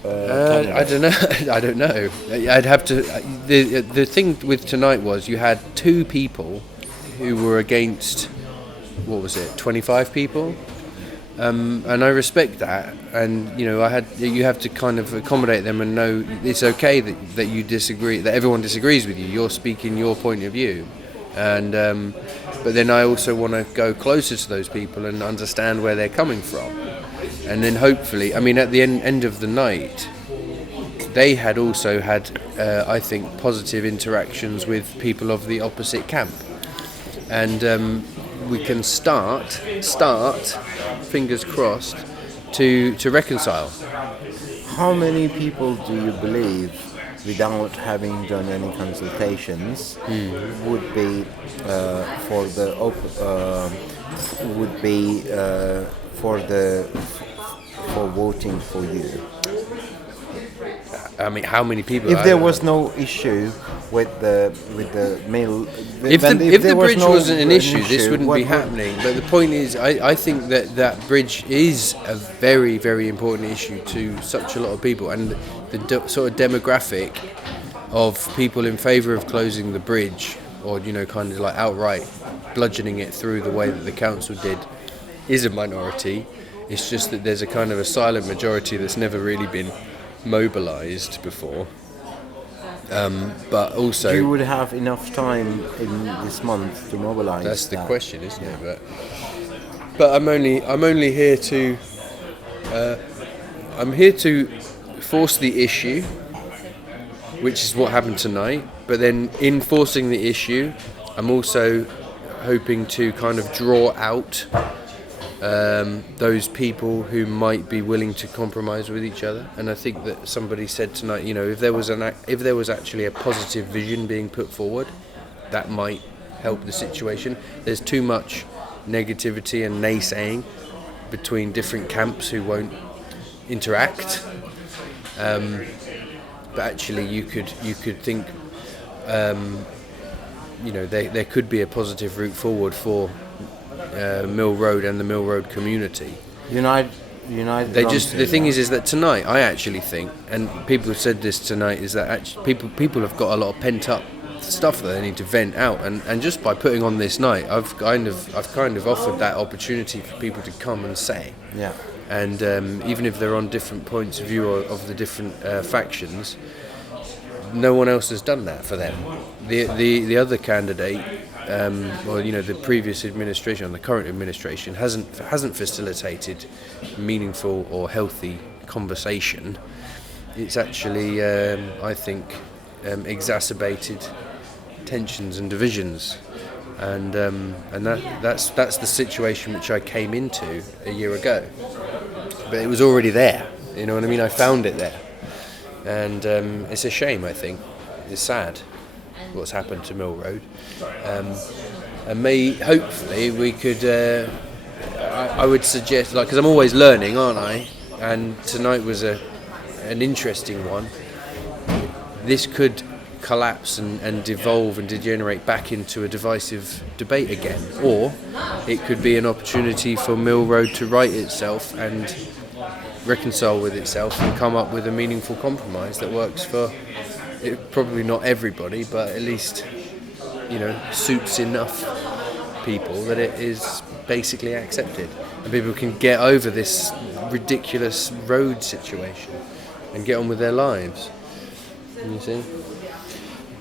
I don't know. I don't know. I'd have to. The thing with tonight was you had 2 people who were against. What was it? 25 people. And I respect that, and you have to kind of accommodate them and know it's okay that you disagree, that everyone disagrees with you. You're speaking your point of view, and but then I also want to go closer to those people and understand where they're coming from, and then hopefully, I mean, at the end of the night, they had also had, I think, positive interactions with people of the opposite camp, and we can start, fingers crossed, to reconcile. How many people do you believe, without having done any consultations, would be for voting for you? I mean, how many people? If there was no issue with the mail, if the bridge wasn't an issue, this wouldn't be happening. But the point is, I think that bridge is a very, very important issue to such a lot of people, and the sort of demographic of people in favour of closing the bridge, or kind of like outright bludgeoning it through the way that the council did, is a minority. It's just that there's a kind of a silent majority that's never really been mobilised before. But also, you would have enough time in this month to mobilise. That's the question, isn't it? But I'm only here to I'm here to force the issue, which is what happened tonight. But then, in forcing the issue, I'm also hoping to kind of draw out those people who might be willing to compromise with each other. And I think that somebody said tonight, if there was actually a positive vision being put forward, that might help the situation. There's too much negativity and naysaying between different camps who won't interact. But actually, you could think, there could be a positive route forward for Mill Road and the Mill Road community. United. The thing is that tonight, I actually think, and people have said this tonight, is that actually people have got a lot of pent up stuff that they need to vent out, and just by putting on this night, I've kind of offered that opportunity for people to come and say. Yeah. And even if they're on different points of view of the different factions, no one else has done that for them. The other candidate, the previous administration and the current administration hasn't facilitated meaningful or healthy conversation. It's actually, I think, exacerbated tensions and divisions, and that's the situation which I came into a year ago. But it was already there. You know what I mean? I found it there. And it's a shame, I think. It's sad what's happened to Mill Road. And hopefully we could, I would suggest, because I'm always learning, aren't I? And tonight was an interesting one. This could collapse and devolve and degenerate back into a divisive debate again. Or it could be an opportunity for Mill Road to right itself and reconcile with itself and come up with a meaningful compromise that works for probably not everybody, but at least suits enough people that it is basically accepted, and people can get over this ridiculous road situation and get on with their lives. You see,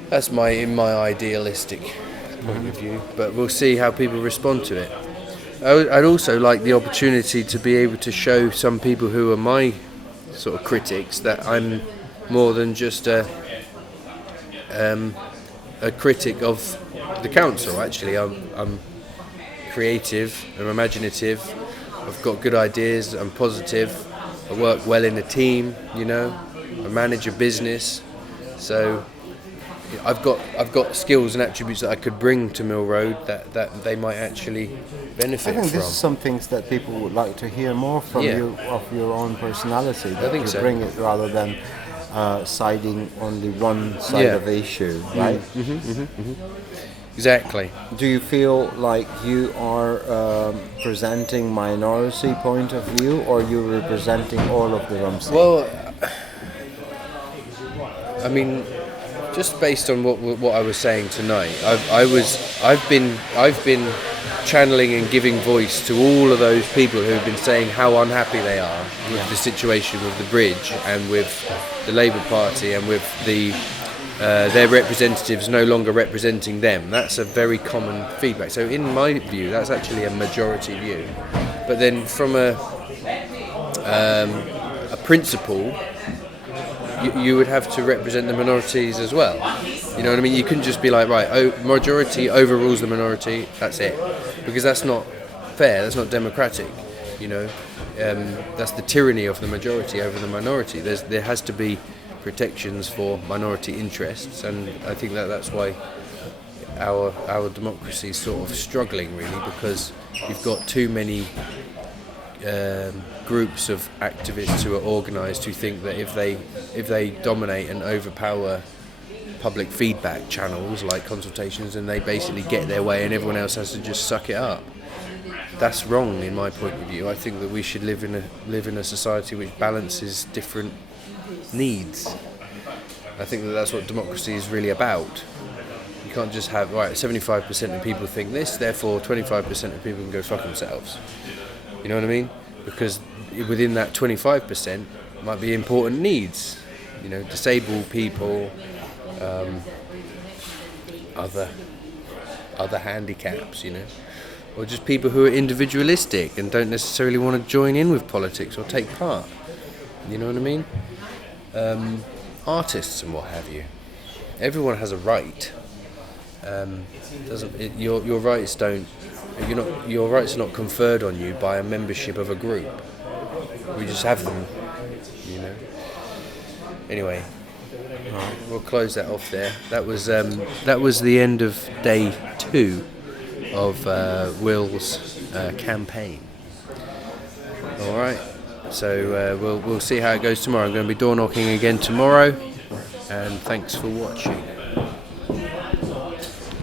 that's in my idealistic point of view, but we'll see how people respond to it. I'd also like the opportunity to be able to show some people who are my sort of critics that I'm more than just a critic of the council. Actually, I'm creative, I'm imaginative, I've got good ideas, I'm positive, I work well in a team, I manage a business, so I've got skills and attributes that I could bring to Mill Road that they might actually benefit I think from. this is some things that people would like to hear more from you, of your own personality. That think you so. bring it rather than siding only one side of the issue, right? Exactly. Do you feel like you are presenting minority point of view, or you're representing all of the Rumsey? Well, I mean, just based on what I was saying tonight, I've been channeling and giving voice to all of those people who have been saying how unhappy they are with the situation with the bridge and with the Labour Party and with their representatives no longer representing them. That's a very common feedback. So in my view, that's actually a majority view. But then from a principle, you would have to represent the minorities as well. You know what I mean? You couldn't just be like, right, majority overrules the minority, that's it. Because that's not fair, that's not democratic, you know. That's the tyranny of the majority over the minority. There has to be protections for minority interests, and I think that's why our democracy is sort of struggling, really, because you've got too many groups of activists who are organised who think that if they dominate and overpower public feedback channels like consultations, and they basically get their way and everyone else has to just suck it up. That's wrong in my point of view. I think that we should live in a society which balances different needs. I think that's what democracy is really about. You can't just have 75% of people think this, therefore 25% of people can go fuck themselves. You know what I mean? Because within that 25% might be important needs. You know, disabled people, other handicaps, you know, or just people who are individualistic and don't necessarily want to join in with politics or take part. You know what I mean? Artists and what have you. Everyone has a right. Your rights don't. Your rights are not conferred on you by a membership of a group. We just have them. You know. Anyway. We'll close that off there. That was the end of day 2 of Will's campaign. All right. So we'll see how it goes tomorrow. I'm going to be door knocking again tomorrow, and thanks for watching.